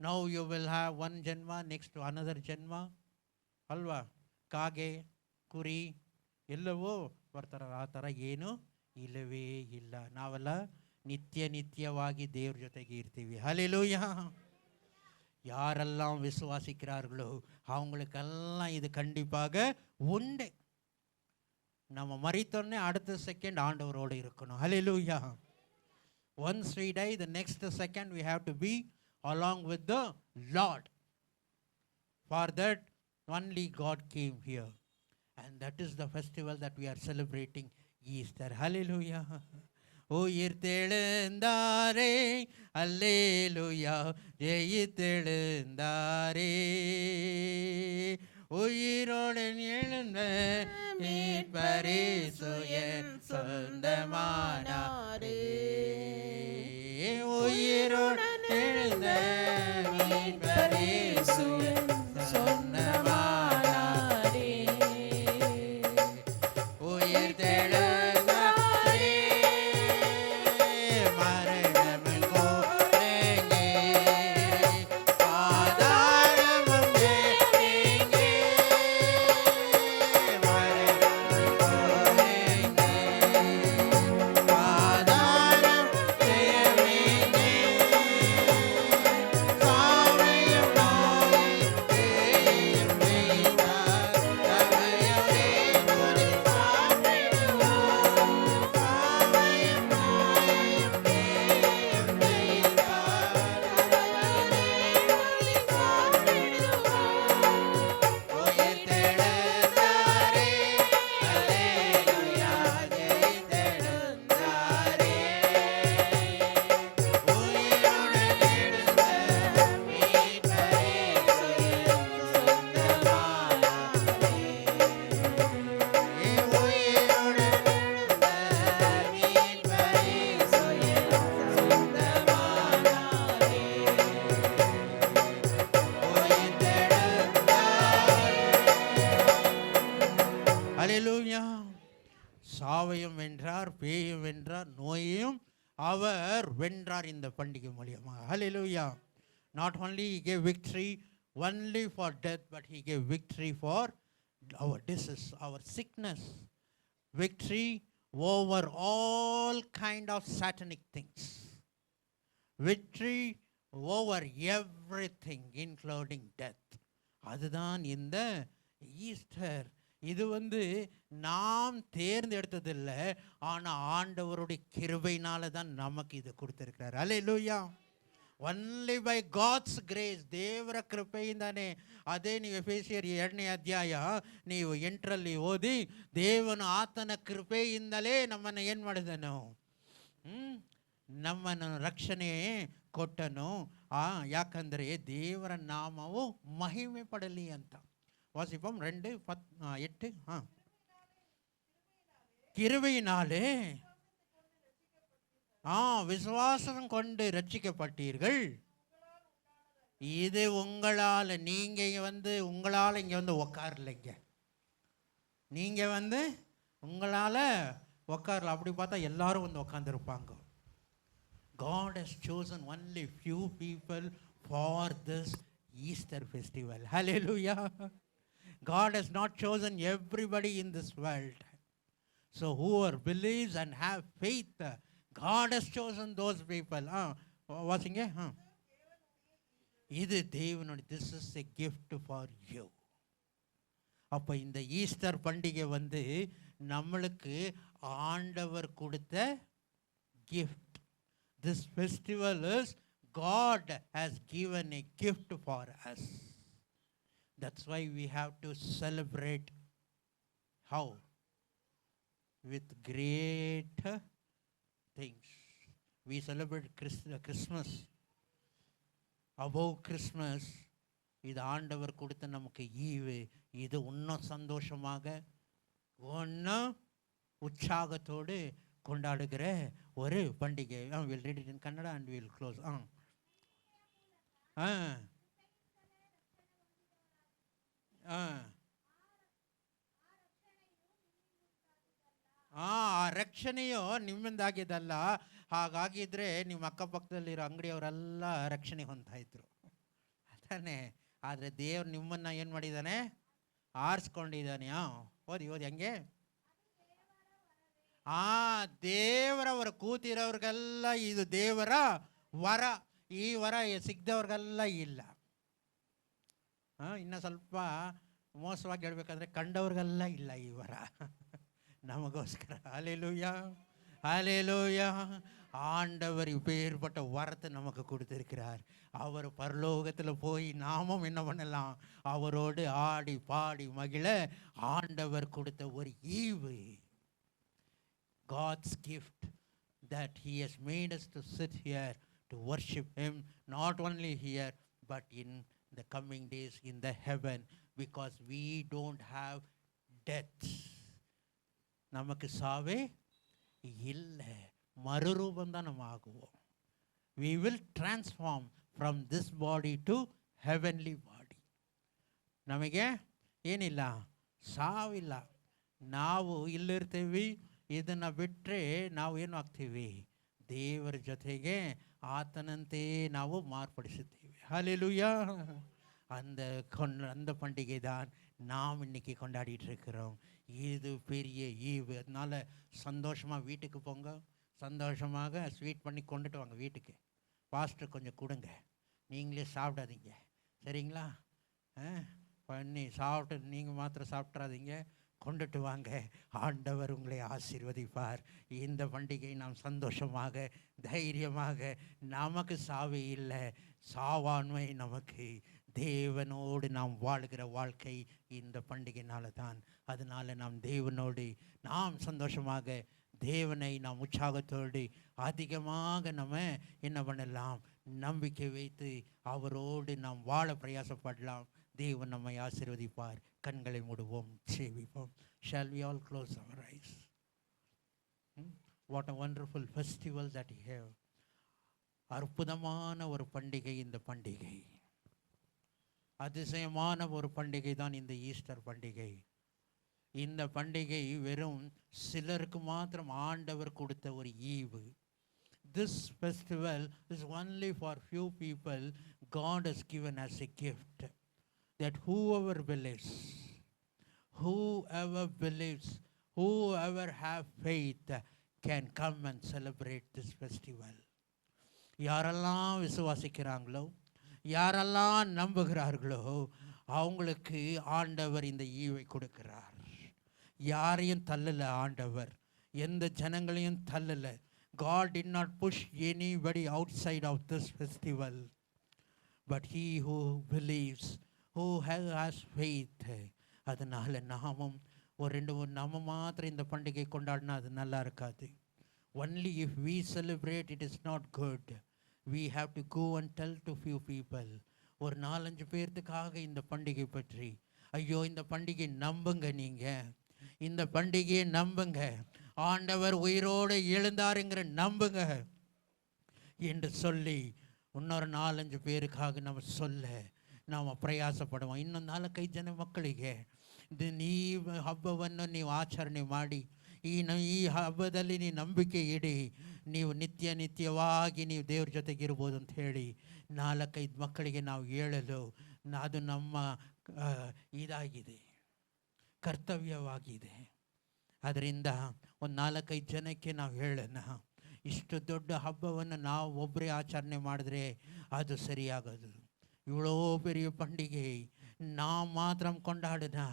Now you will have one janma, next to another janma. ಅಲ್ವಾ? ಕಾಗೆ, ಕುರಿ ಎಲ್ಲವೂ ಬರ್ತಾರೆ. ಆ ಥರ ಏನೂ ಇಲ್ಲವೇ ಇಲ್ಲ. ನಾವೆಲ್ಲ நித்தியವಾಗಿ தேவ ஜொತೆಗೆ ಇರ್ತೀವಿ. ஹல்லேலூயா. யாரெல்லாம் விசுவாசிக்கிறார்களோ அவங்களுக்கெல்லாம் இது கண்டிப்பாக உண்டு. நம்ம மரித்தோடனே அடுத்த செகண்ட் ஆண்டவரோடு இருக்கணும். ஹல்லேலூயா. Once we die, the next second we have to be along with the Lord. For that only God came here, and that is the festival that we are celebrating, Easter. Hallelujah. உயிர்த்தெழுந்தாரே, அல்லேலூயா, ஜெயித்தெழுந்தாரே, உயிரோடு எழுந்த மீட்பரேசு என் சொந்தமானாரே, உயிரோடு எழுந்த மீட்பரேசு என் சொந்தமானாரே, உயிர்த்தெழுந்தாரே, மரணமில் கோரங்கே, பாதாளமும் சாவையும் வென்றார், பேயும் வென்றார், நோயையும் அவர் வென்றார் இந்த பண்டிகை மூலியமாக. ஹல்லேலூயா. Not only he gave victory only for death, but he gave victory for our disease, our sickness, victory over all kind of satanic things, victory over everything including death. அதுதான் இந்த ஈஸ்டர். இது நாம் தேர்ந்தெடுத்ததில்லை, ஆனால் ஆண்டவருடைய கிருபையினால தான் நமக்கு இது கொடுத்திருக்கிறார். அல்லேலூயா. only by God's grace, ದೇವರ ಕೃಪೆಯಿಂದಾನೆ. ಅದೇ ನೀವು ಎಫೆಸಿಯರ್ 2ನೇ ಅಧ್ಯಾಯ ನೀವು 8ರಲ್ಲಿ ಓದಿ, ದೇವನು ಆತನ ಕೃಪೆಯಿಂದಲೇ ನಮ್ಮನ್ನು ಏನು ಮಾಡಿದನು? ನಮ್ಮನ್ನು ರಕ್ಷಣೆ ಕೊಟ್ಟನು. ಯಾಕಂದರೆ ದೇವರ ನಾಮವು ಮಹಿಮೆ ಪಡಲಿ ಅಂತ. வாசிப்போம் 2:8. கிருபையினாலே விசுவாசம் கொண்டு ரட்சிக்கப்பட்டீர்கள். இது உங்களால், நீங்க உங்களால் இங்க உட்காரலைங்க, நீங்க உங்களால உட்காரல. அப்படி பார்த்தா எல்லாரும் உட்கார்ந்துருப்பாங்க. God has chosen only few people for this Easter festival. Hallelujah. God has not chosen everybody in this world. So whoever believes and have faith, God has chosen those people. வாசிங்க. இது தேவனுடைய, this is a gift for you. அப்போ இந்த Easter பண்டிகை நம்மளுக்கு ஆண்டவர் கொடுத்த gift. This festival is God has given a gift for us. That's why we have to celebrate. How? With great things. We celebrate Christmas. Above Christmas, இது ஆண்டவர் கொடுத்த நமக்கு ஈவு. இது இன்னும் சந்தோஷமாக, இன்னும் உற்சாகத்தோடு கொண்டாடுகிற ஒரு பண்டிகை. We'll read it in Kannada and we'll close. ರಕ್ಷಣೆಯು ನಿಮ್ಮಿಂದಾಗಿದ್ದಲ್ಲ. ಹಾಗಾಗಿದ್ರೆ ನಿಮ್ಮ ಅಕ್ಕಪಕ್ಕದಲ್ಲಿರೋ ಅಂಗಡಿಯವರೆಲ್ಲ ರಕ್ಷಣೆ ಹೊಂದ್ತಾ ಇದ್ರು ತಾನೇ. ಆದರೆ ದೇವ್ರು ನಿಮ್ಮನ್ನ ಏನು ಮಾಡಿದ್ದಾನೆ? ಆರಿಸ್ಕೊಂಡಿದ್ದಾನೆ. ಓದಿ ಹಂಗೆ. ದೇವರವರ ಕೂತಿರೋರ್ಗೆಲ್ಲ ಇದು ದೇವರ ವರ. ಈ ವರ ಸಿಗ್ದವ್ರಿಗೆಲ್ಲ ಇಲ್ಲ. ಇನ್ನು ಸ್ವಲ್ಪ ಮೋಸವಾಗಿ ಹೇಳ್ಬೇಕಂದ್ರೆ ಕಂಡವ್ರಿಗೆಲ್ಲ ಇಲ್ಲ ಈ ವರ, நமக்கோஸ்கர. ஹல்லேலூயா, ஹல்லேலூயா. ஆண்டவர் இப்பேற்பட்ட வரத்தை நமக்கு கொடுத்திருக்கிறார். அவர் பரலோகத்தில் போய் நாமும் என்ன பண்ணலாம்? அவரோடு ஆடி பாடி மகிழ ஆண்டவர் கொடுத்த ஒரு ஈவு. God's gift that he has made us to sit here to worship him, not only here but in the coming days in the heaven, because we don't have death. நமக்கு சாவே இல்லை, மறுரூபம் தான் நம்ம ஆகுவோம். We will transform from this body to heavenly body. ನಮಗೆ ಏನಿಲ್ಲ, ಸಾವಿಲ್ಲ. ನಾವು ಇಲ್ಲಿರ್ತೀವಿ, ಇದನ್ನು ಬಿಟ್ಟರೆ ನಾವು ಏನು ಆಗ್ತೀವಿ? ದೇವರ ಜೊತೆಗೆ ஆத்தனந்தே ನಾವು மார்படிசுத்தீವಿ. ஹல்லேலூயா. அந்த பண்டிகை தான் நாம் இன்னைக்கு கொண்டாடிட்டு இருக்கிறோம். இது பெரிய ஈவு. அதனால சந்தோஷமாக வீட்டுக்கு போங்க, சந்தோஷமாக ஸ்வீட் பண்ணி கொண்டுட்டு வாங்க வீட்டுக்கு. பாஸ்டர் கொஞ்சம் கொடுங்க, நீங்களே சாப்பிடாதீங்க, சரிங்களா? பண்ணி சாப்பிட்டு நீங்கள் மாத்திரம் சாப்பிட்றாதீங்க, கொண்டுட்டு வாங்க. ஆண்டவர் உங்களை ஆசீர்வதிப்பார். இந்த பண்டிகை நாம் சந்தோஷமாக தைரியமாக, நமக்கு சாவே இல்லை, சாவாண்மை நமக்கு, தேவனோடு நாம் வாழ்கிற வாழ்க்கை இந்த பண்டிகைனால தான். அதனால் நாம் தேவனோடு நாம் சந்தோஷமாக, தேவனை நாம் உற்சாகத்தோடு அதிகமாக நம்ம என்ன பண்ணலாம்? நம்பிக்கை வைத்து அவரோடு நாம் வாழ பிரயாசப்படலாம். தேவன் நம்மை ஆசீர்வதிப்பார். கண்களை மூடுவோம், சேவிப்போம். Shall we all close our eyes? What a wonderful festival that you have. அற்புதமான ஒரு பண்டிகை இந்த பண்டிகை. அதிசயமான ஒரு பண்டிகை தான் இந்த ஈஸ்டர் பண்டிகை. இந்த பண்டிகை வெறும் சிலருக்கு மாத்திரம் ஆண்டவர் கொடுத்த ஒரு ஈவு. This festival is only for few people God has given as a gift, that whoever believes, whoever have faith can come and celebrate this festival. யாரெல்லாம் விசுவாசிக்கிறாங்களோ, யாரெல்லாம் நம்புகிறார்களோ அவங்களுக்கு ஆண்டவர் இந்த ஈவை கொடுக்கிறார். யாரையும் தள்ளல ஆண்டவர், எந்த ஜனங்களையும் தள்ளல. God did not push anybody outside of this festival, but he who believes, who has faith. அதனால நாமும் ஒரு 2-3 நாம மாத்திரம் இந்த பண்டிகை கொண்டாடினா அது நல்லா இருக்காது. Only if we celebrate, it is not good. We have to go and tell to few people. ஒரு 4-5 பேர்த்துக்காக இந்த பண்டிகை பற்றி, ஐயோ இந்த பண்டிகை நம்புங்க, நீங்க இந்த பண்டிகையை நம்புங்க, ஆண்டவர் உயிரோடு எழுந்தாருங்கிற நம்புங்க என்று சொல்லி இன்னொரு 4-5 பேருக்காக நம்ம சொல்ல ನಾವು ಪ್ರಯಾಸಪಡುವ. ಇನ್ನು 4-5 ಜನ ಮಕ್ಕಳಿಗೆ ಈ ಹಬ್ಬವನ್ನು ನೀವು ಆಚರಣೆ ಮಾಡಿ, ಈ ಹಬ್ಬದಲ್ಲಿ ನೀವು ನಂಬಿಕೆ ಇಡಿ, ನೀವು ನಿತ್ಯವಾಗಿ ನೀವು ದೇವ್ರ ಜೊತೆಗಿರ್ಬೋದು ಅಂತ ಹೇಳಿ 4-5 ಮಕ್ಕಳಿಗೆ ನಾವು ಹೇಳಲು ಅದು ನಮ್ಮ ಇದಾಗಿದೆ, ಕರ್ತವ್ಯವಾಗಿದೆ. ಅದರಿಂದ ಒಂದು 4-5 ಜನಕ್ಕೆ ನಾವು ಹೇಳೋಣ, ಇಷ್ಟು ದೊಡ್ಡ ಹಬ್ಬವನ್ನು ನಾವು ಒಬ್ಬರೇ ಆಚರಣೆ ಮಾಡಿದ್ರೆ ಅದು ಸರಿಯಾಗೋದು. இவ்வளோ பெரிய பண்டிகை நாம் மாத்திரம் கொண்டாடினா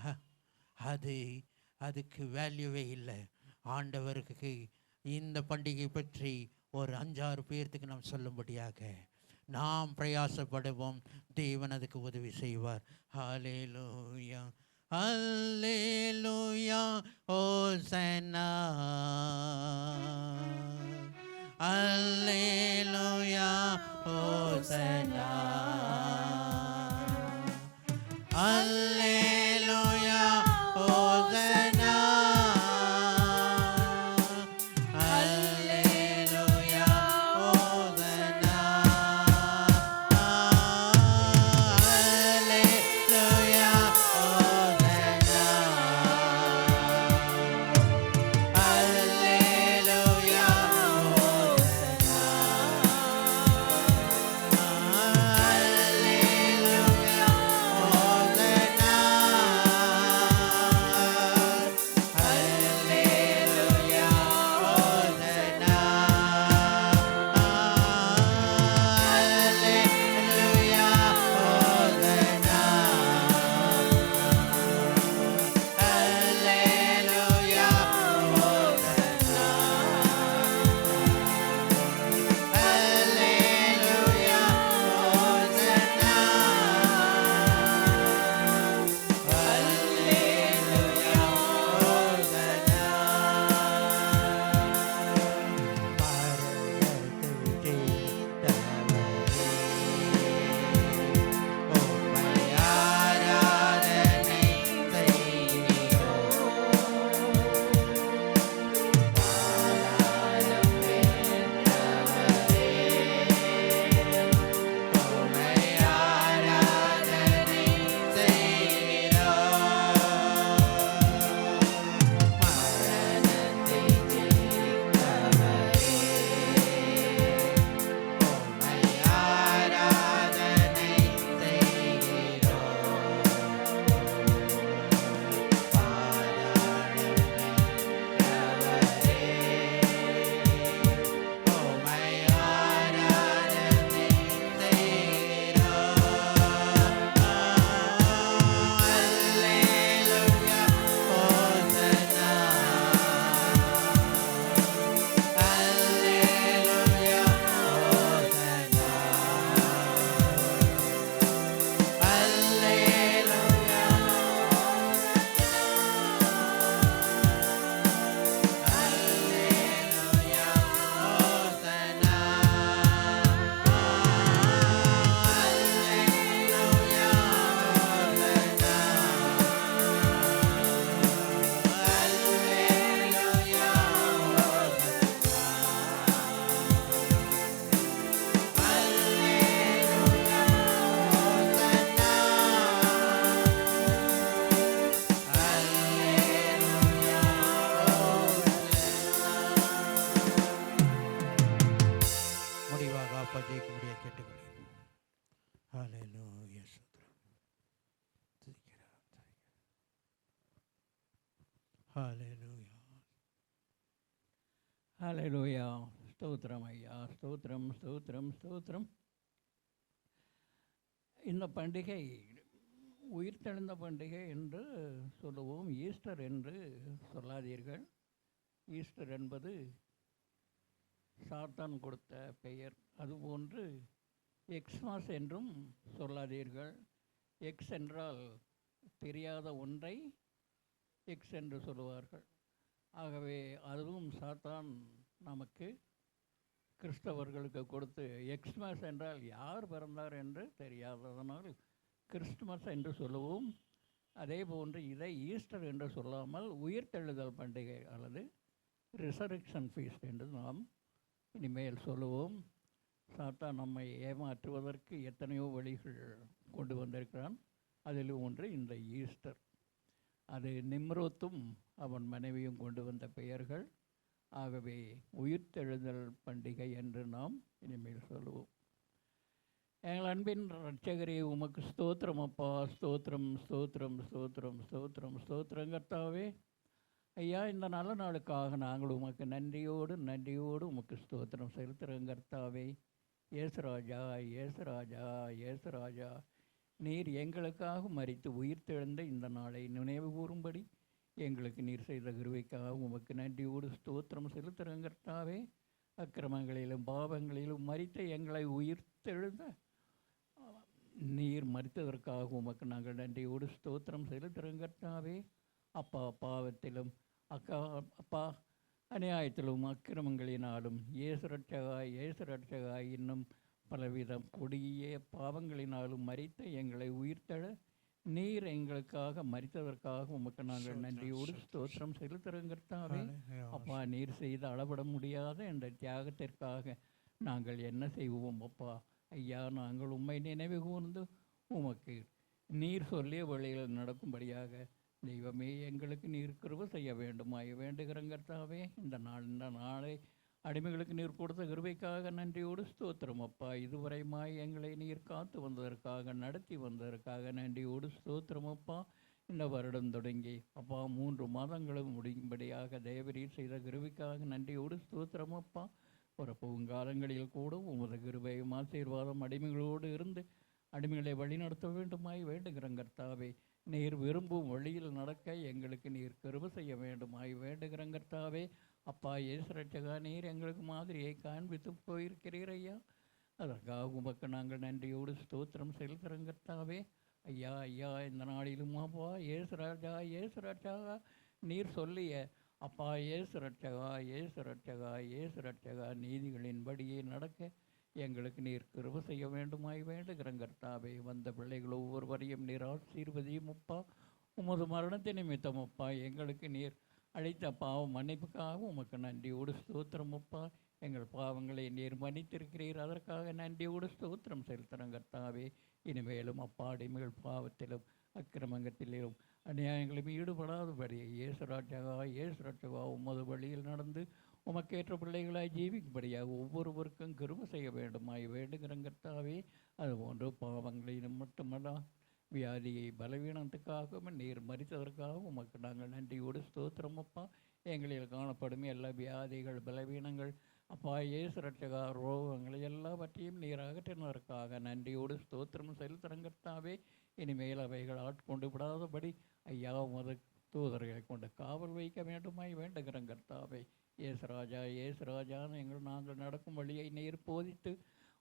அதுக்கு வேல்யூவே இல்லை. ஆண்டவருக்கு இந்த பண்டிகை பற்றி ஒரு 5-6 பேர்த்துக்கு நாம் சொல்லும்படியாக நாம் பிரயாசப்படுவோம். தேவன் அதுக்கு உதவி செய்வார். ஹல்லேலூயா ஹல்லேலூயா ஹோசன்னா ஹல்லேலூயா ஹோசன்னா ஹல்லேலூயா ஹோசன்னா ஹல்லேலூயா ஹோசன்னா ஹல்லேலூயா ஹோசன்னா ஹalleluya. ஹalleluya. ஸ்தோத்திரம் ஐயா, ஸ்தோத்திரம் ஸ்தோத்திரம் ஸ்தோத்திரம். இந்த பண்டிகை உயிர்த்தெழுந்த பண்டிகை என்று சொல்லுவோம், ஈஸ்டர் என்று சொல்லாதீர்கள். ஈஸ்டர் என்பது சாத்தான் கொடுத்த பெயர். அதுபோன்று எக்ஸ்மாஸ் என்றும் சொல்லாதீர்கள். எக்ஸ் என்றால் தெரியாத ஒன்றை எக்ஸ் என்று சொல்லுவார்கள். ஆகவே அதுவும் சாத்தான் நமக்கு கிறிஸ்தவர்களுக்கு கொடுத்து, எக்ஸ்மாஸ் என்றால் யார் பிறந்தார் என்று தெரியாததனால் கிறிஸ்துமஸ் என்று சொல்லுவோம். அதே போன்று இதை ஈஸ்டர் என்று சொல்லாமல் உயிர்த்தெழுதல் பண்டிகை அல்லது ரிசரக்ஷன் ஃபீஸ்ட் என்று நாம் இனிமேல் சொல்லுவோம். சாத்தான் நம்மை ஏமாற்றுவதற்கு எத்தனையோ வழிகள் கொண்டு வந்திருக்கிறான். அதில் ஒன்று இந்த ஈஸ்டர். அது நிம்ரோத்தும் அவன் மனைவியும் கொண்டு வந்த பெயர்கள். ஆகவே உயிர்த்தெழுதல் பண்டிகை என்று நாம் இனிமேல் சொல்லுவோம். எங்கள் அன்பின் இரட்சகரே, உமக்கு ஸ்தோத்திரம் அப்பா, ஸ்தோத்திரம் ஸ்தோத்திரம் ஸ்தோத்திரம் ஸ்தோத்திரம் ஸ்தோத்திரம் கர்த்தாவே. ஐயா, இந்த நல்ல நாளுக்காக நாங்கள் உமக்கு நன்றியோடு உமக்கு ஸ்தோத்திரம் செலுத்துகிறோம் கர்த்தாவே. ஏசுராஜா ஏசுராஜா ஏசுராஜா, நீர் எங்களுக்காக மரித்து உயிர்த்தெழுந்த இந்த நாளை நினைவு கூறும்படி எங்களுக்கு நீர் செய்த கிருபைக்காக உமக்கு நன்றியோடு ஸ்தோத்திரம் செலுத்துகிறோம் கர்த்தாவே. அக்கிரமங்களிலும் பாவங்களிலும் மரித்த எங்களை உயிர்த்தெழுந்த நீர் மரித்ததற்காக உமக்கு நாங்கள் நன்றியோடு ஸ்தோத்திரம் செலுத்துகிறோம் கர்த்தாவே. அப்பா, பாவத்திலும் அப்பா அநியாயத்திலும் அக்கிரமங்களினாலும் ஏசுரட்சகா இன்னும் பலவித கொடிய பாவங்களினாலும் மரித்த எங்களை உயிர்த்தெழ நீர் எங்களுக்காக மரித்ததற்காக உமக்கு நாங்கள் நன்றியோடு ஸ்தோத்திரம் செலுத்துகிறோம் கர்த்தாவே. அப்பா, நீர் செய்த அளவிட முடியாத இந்த தியாகத்திற்காக நாங்கள் என்ன செய்வோம் அப்பா. ஐயா, நாங்கள் உம்மை நினைவு கூர்ந்து உமக்கு நீர் சொல்லிய வழியில் நடக்கும்படியாக தெய்வமே எங்களுக்கு நீர் கிருபை செய்ய வேண்டுமாய் வேண்டுகிறோம் கர்த்தாவே. இந்த நாளை அடிமைகளுக்கு நீர் கொடுத்த கிருபைக்காக நன்றியோடு ஸ்தோத்திரம் அப்பா. இதுவரைமாய் எங்களை நீர் காத்து வந்ததற்காக, நடத்தி வந்ததற்காக நன்றியோடு ஸ்தோத்திரம் அப்பா. இந்த வருடம் தொடங்கி அப்பா 3 மாதங்களும் முடியும்படியாக தேவரீர் செய்த கிருபைக்காக நன்றியோடு ஸ்தோத்திரம் அப்பா. ஒரு பூங்காலங்களில் கூட உமது கிருபையும் ஆசீர்வாதம் அடிமைகளோடு இருந்து அடிமைகளை வழிநடத்த வேண்டுமாய் வேண்டுகிறோம் கர்த்தாவே. நீர் விரும்பும் வழியில் நடக்க எங்களுக்கு நீர் கிருபை செய்ய வேண்டுமாய் வேண்டுகிறோம் கர்த்தாவே. அப்பா, இயேசு ரட்சகா, நீர் எங்களுக்கு மாதிரியை காண்பித்து போயிருக்கிறீர் ஐயா. அதற்காக உமக்கு நாங்கள் நன்றியோடு ஸ்தோத்திரம் செலுத்துகிறோம் கர்த்தாவே. ஐயா ஐயா, இந்த நாளிலும் அப்பா இயேசு ராஜா நீர் சொல்லிய அப்பா இயேசு ரட்சகா நீதிகளின்படியே நடக்க எங்களுக்கு நீர் கிருபை செய்ய வேண்டுமாய் வேண்டுகிறோம் கர்த்தாவே. வந்த பிள்ளைகள் ஒவ்வொருவரையும் நீர் ஆசீர்வதியும் அப்பா. உமது மரணத்தை நிமித்தம் அப்பா எங்களுக்கு நீர் அழைத்த பாவம் மன்னிப்புக்காக உமக்கு நன்றியோடு ஸ்தோத்திரம் அப்பா. எங்கள் பாவங்களை நீர் மன்னித்திருக்கிறீர், அதற்காக நன்றியோடு ஸ்தோத்திரம் செலுத்துகிறோம் கர்த்தாவே. இனிமேலும் அப்பா அடிமைகள் பாவத்திலும் அக்கிரமங்கத்திலும் அநியாயங்களும் ஈடுபடாதபடி இயேசு ரட்சகா உமது வழியில் நடந்து உமக்கேற்ற பிள்ளைகளாய் ஜீவிக்கும்படியாக ஒவ்வொருவருக்கும் கிருபை செய்ய வேண்டுமாய் வேண்டுகிறோம் கர்த்தாவே. அதுபோன்று பாவங்களிலும் மட்டுமல்ல வியாதியை பலவீனத்துக்காகவும் நீர் மரித்ததற்காக உமக்கு நாங்கள் நன்றியோடு ஸ்தோத்திரம் அப்பா. எங்களில் காணப்படும் எல்லா வியாதிகள் பலவீனங்கள் அப்பா இயேசு ரட்சகா ரோகங்களை எல்லாவற்றையும் நீர் அகற்றினதற்காக நன்றியோடு ஸ்தோத்திரம் செலுத்துகிறோம் கர்த்தாவே. இனிமேல் அவைகள் ஆட்கொண்டு விடாதபடி ஐயா உமது தூதர்களை கொண்டு காவல் வைக்க வேண்டுமாய் வேண்டுகிறோம் கர்த்தாவே. இயேசு ராஜான்னு நாங்கள் நடக்கும் வழியை நீர் போதித்து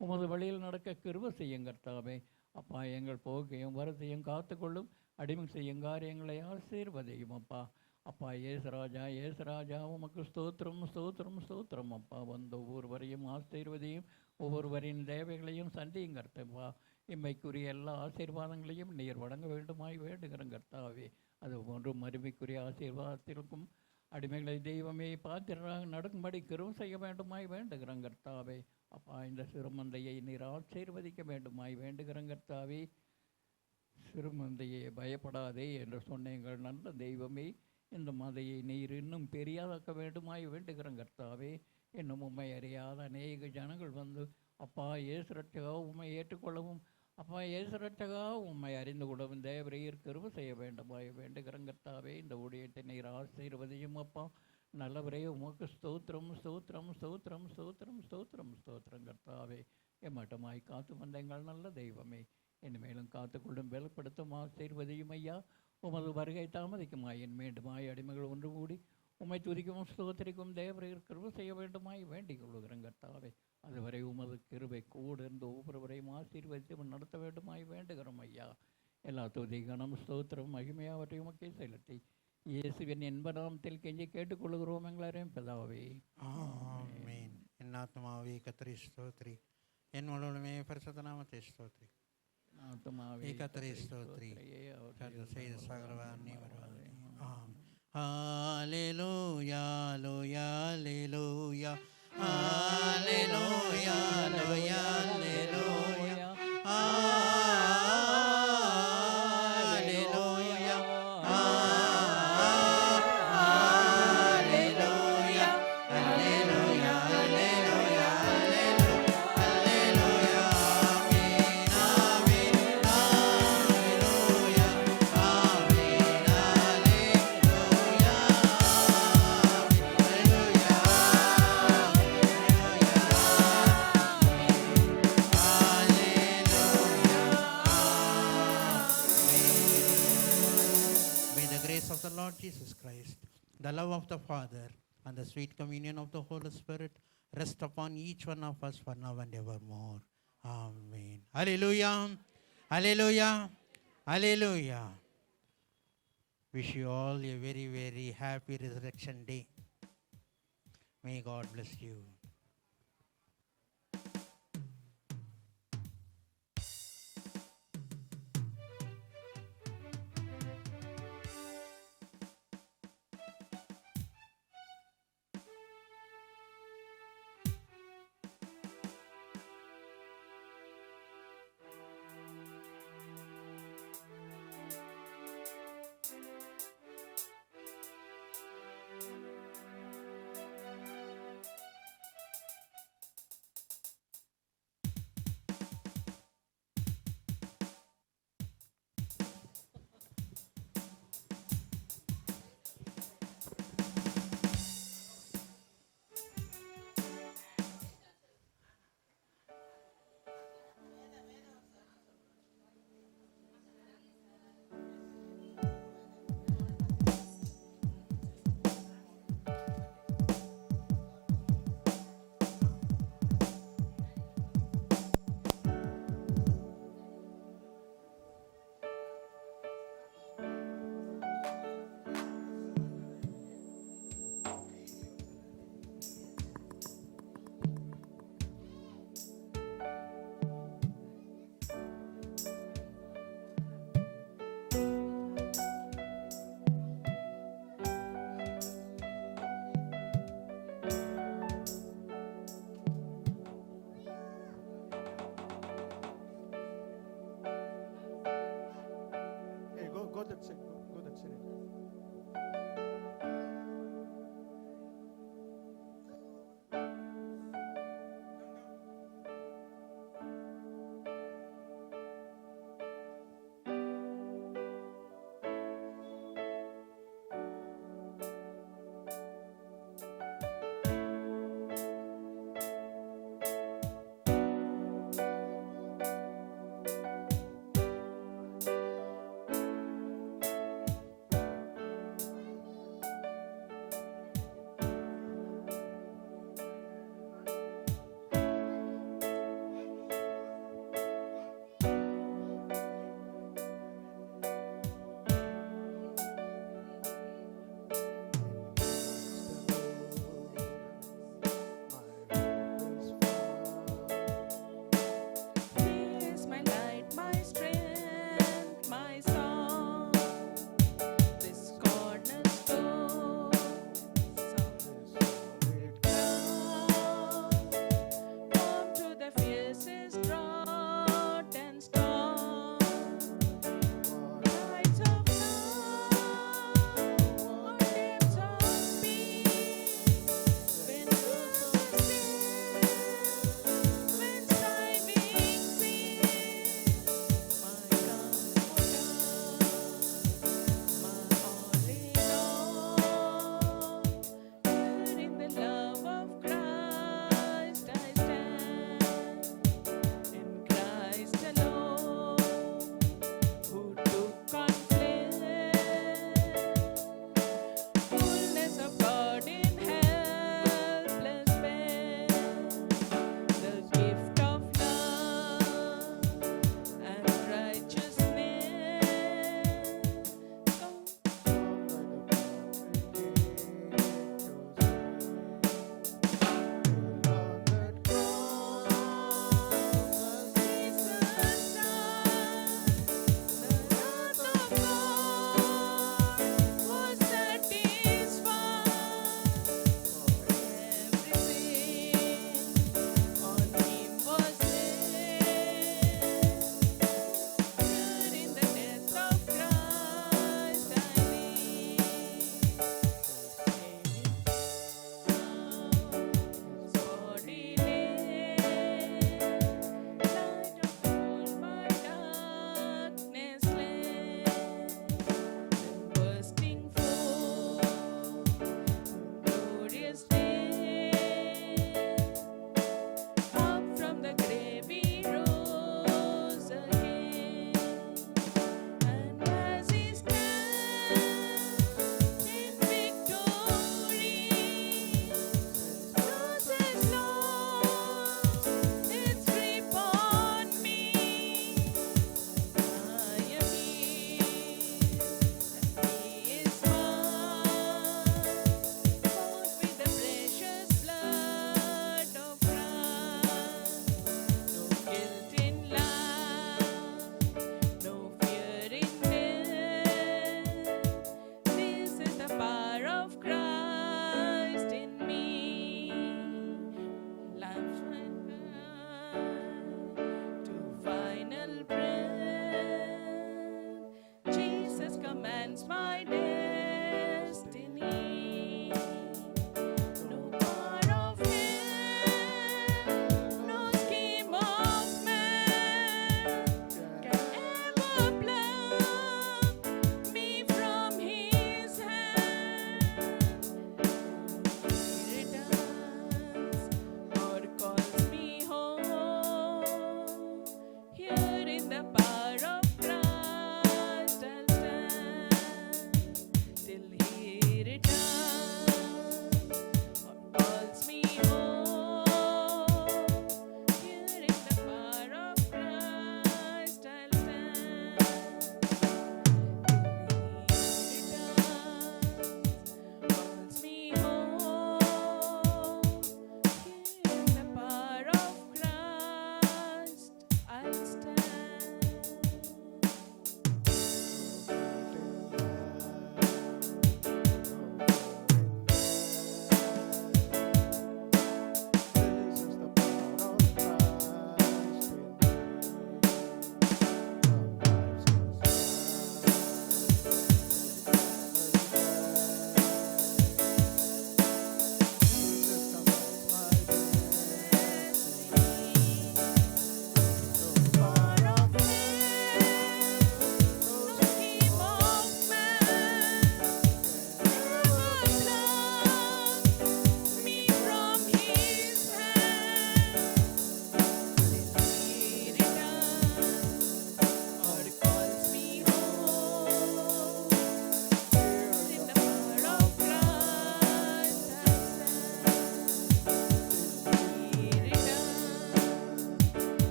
உமது வழியில் நடக்க கிருபை செய்யும் கர்த்தாவே. அப்பா, எங்கள் போக்கையும் வரத்தையும் காத்துக்கொள்ளும், அடிமை செய்யும் காரியங்களை ஆசீர்வதியும் அப்பா. அப்பா இயேசு ராஜா உமக்கு ஸ்தோத்திரம் அப்பா. வந்த ஒவ்வொருவரையும் ஆசீர்வதியும், ஒவ்வொருவரின் தேவைகளையும் சந்தியும் கர்த்தப்பா. இம்மைக்குரிய எல்லா ஆசீர்வாதங்களையும் நீர் வழங்க வேண்டுமாய் வேண்டுகிறோம் கர்த்தாவே. அதுபோன்று மறுமைக்குரிய ஆசீர்வாதத்திற்கும் அடிமைகளை தெய்வமே பாத்திரராக நடக்கும்படி கிருபை செய்ய வேண்டுமாய் வேண்டுகிறோம் கர்த்தாவே. அப்பா, இந்த சிறுமந்தையை நீர் ஆசீர்வதிக்க வேண்டுமாய் வேண்டுகிறோம் கர்த்தாவே. சிறுமந்தையை பயப்படாதே என்று சொன்ன எங்கள் நல்ல தெய்வமே, இந்த மதையை நீர் இன்னும் பெரியாதாக்க வேண்டுமாய் வேண்டுகிறோம் கர்த்தாவே. இன்னும் உண்மை அறியாத அநேக ஜனங்கள் வந்து அப்பா இயேசு ரட்சகா உம்மை ஏற்றுக்கொள்ளவும் அப்பா இயேசு ரட்சகா, உம்மை அறிந்து கொள்ளும் தேவரீர் கிருபை செய்ய வேண்டுமாய் வேண்டுகிறோம் கர்த்தாவே. இந்த ஊழியத்தை நீர் ஆசீர்வதியும் அப்பா. நல்லவரே, உமக்கு ஸ்தோத்திரம் ஸ்தோத்திரம் ஸ்தோத்திரம் ஸ்தோத்திரம் ஸ்தோத்திரம் ஸ்தோத்திரம் கர்த்தாவே. எம்மட்டமாய் காத்து வந்த எங்கள் நல்ல தெய்வமே, இனிமேலும் காத்துக்கொள்ளும் பலப்படுத்தும் ஆசீர்வதியும் ஐயா. உமது வருகை தாமதிக்குமாய் என் மீண்டுமாய் அடிமைகள் ஒன்று கூடி உம்மை துதிக்கும் ஸ்தோத்திரிக்கும் தேவரீர் கிருபை செய்ய வேண்டுமாய் வேண்டிக் கொள்ளுகிறேன் கர்த்தாவே. அதுவரை உமது கிருபை கூட இருந்து ஒவ்வொருவரையும் ஆசீர்வதித்து நடத்த வேண்டுமாய் வேண்டுகிறோம் ஐயா. எல்லா துதி கணம் ஸ்தோத்திரம் மகிமையாவற்றை உமக்கே செலுத்தி இயேசுவின் என்பதாமத்தில் கெஞ்சி கேட்டுக்கொள்கிறோம் எங்களாரையும் பிதாவே. ஆமென். என் ஆத்மாவே கர்த்தரை ஸ்தோத்திரி, என் முழுவதுமே பரிசுத்த நாமத்தை ஸ்தோத்திரி. ஆத்துமாவே கர்த்தரை ஸ்தோத்திரி, அவர் கர்த்தர் செய்த சகல அனைவரும். ஆம். ஹalleluya ஹalleluya ஹalleluya ஹalleluya ஹalleluya ஹalleluya ஹalleluya ஹalleluya ஹalleluya ஹalleluya ஹalleluya ஆமென் ஹalleluya ஆமென் May the grace of the Lord Jesus Christ, the love of the Father, and the sweet communion of the Holy Spirit rest upon each one of us for now and evermore. Amen. Hallelujah. Hallelujah. Hallelujah. Wish you all a very, very happy Resurrection Day. May God bless you.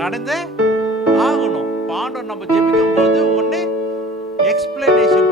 நடந்தே ஆகணும். ஆண்டவர் நம்ம ஜெபிக்கும் போது ஒன்று explanation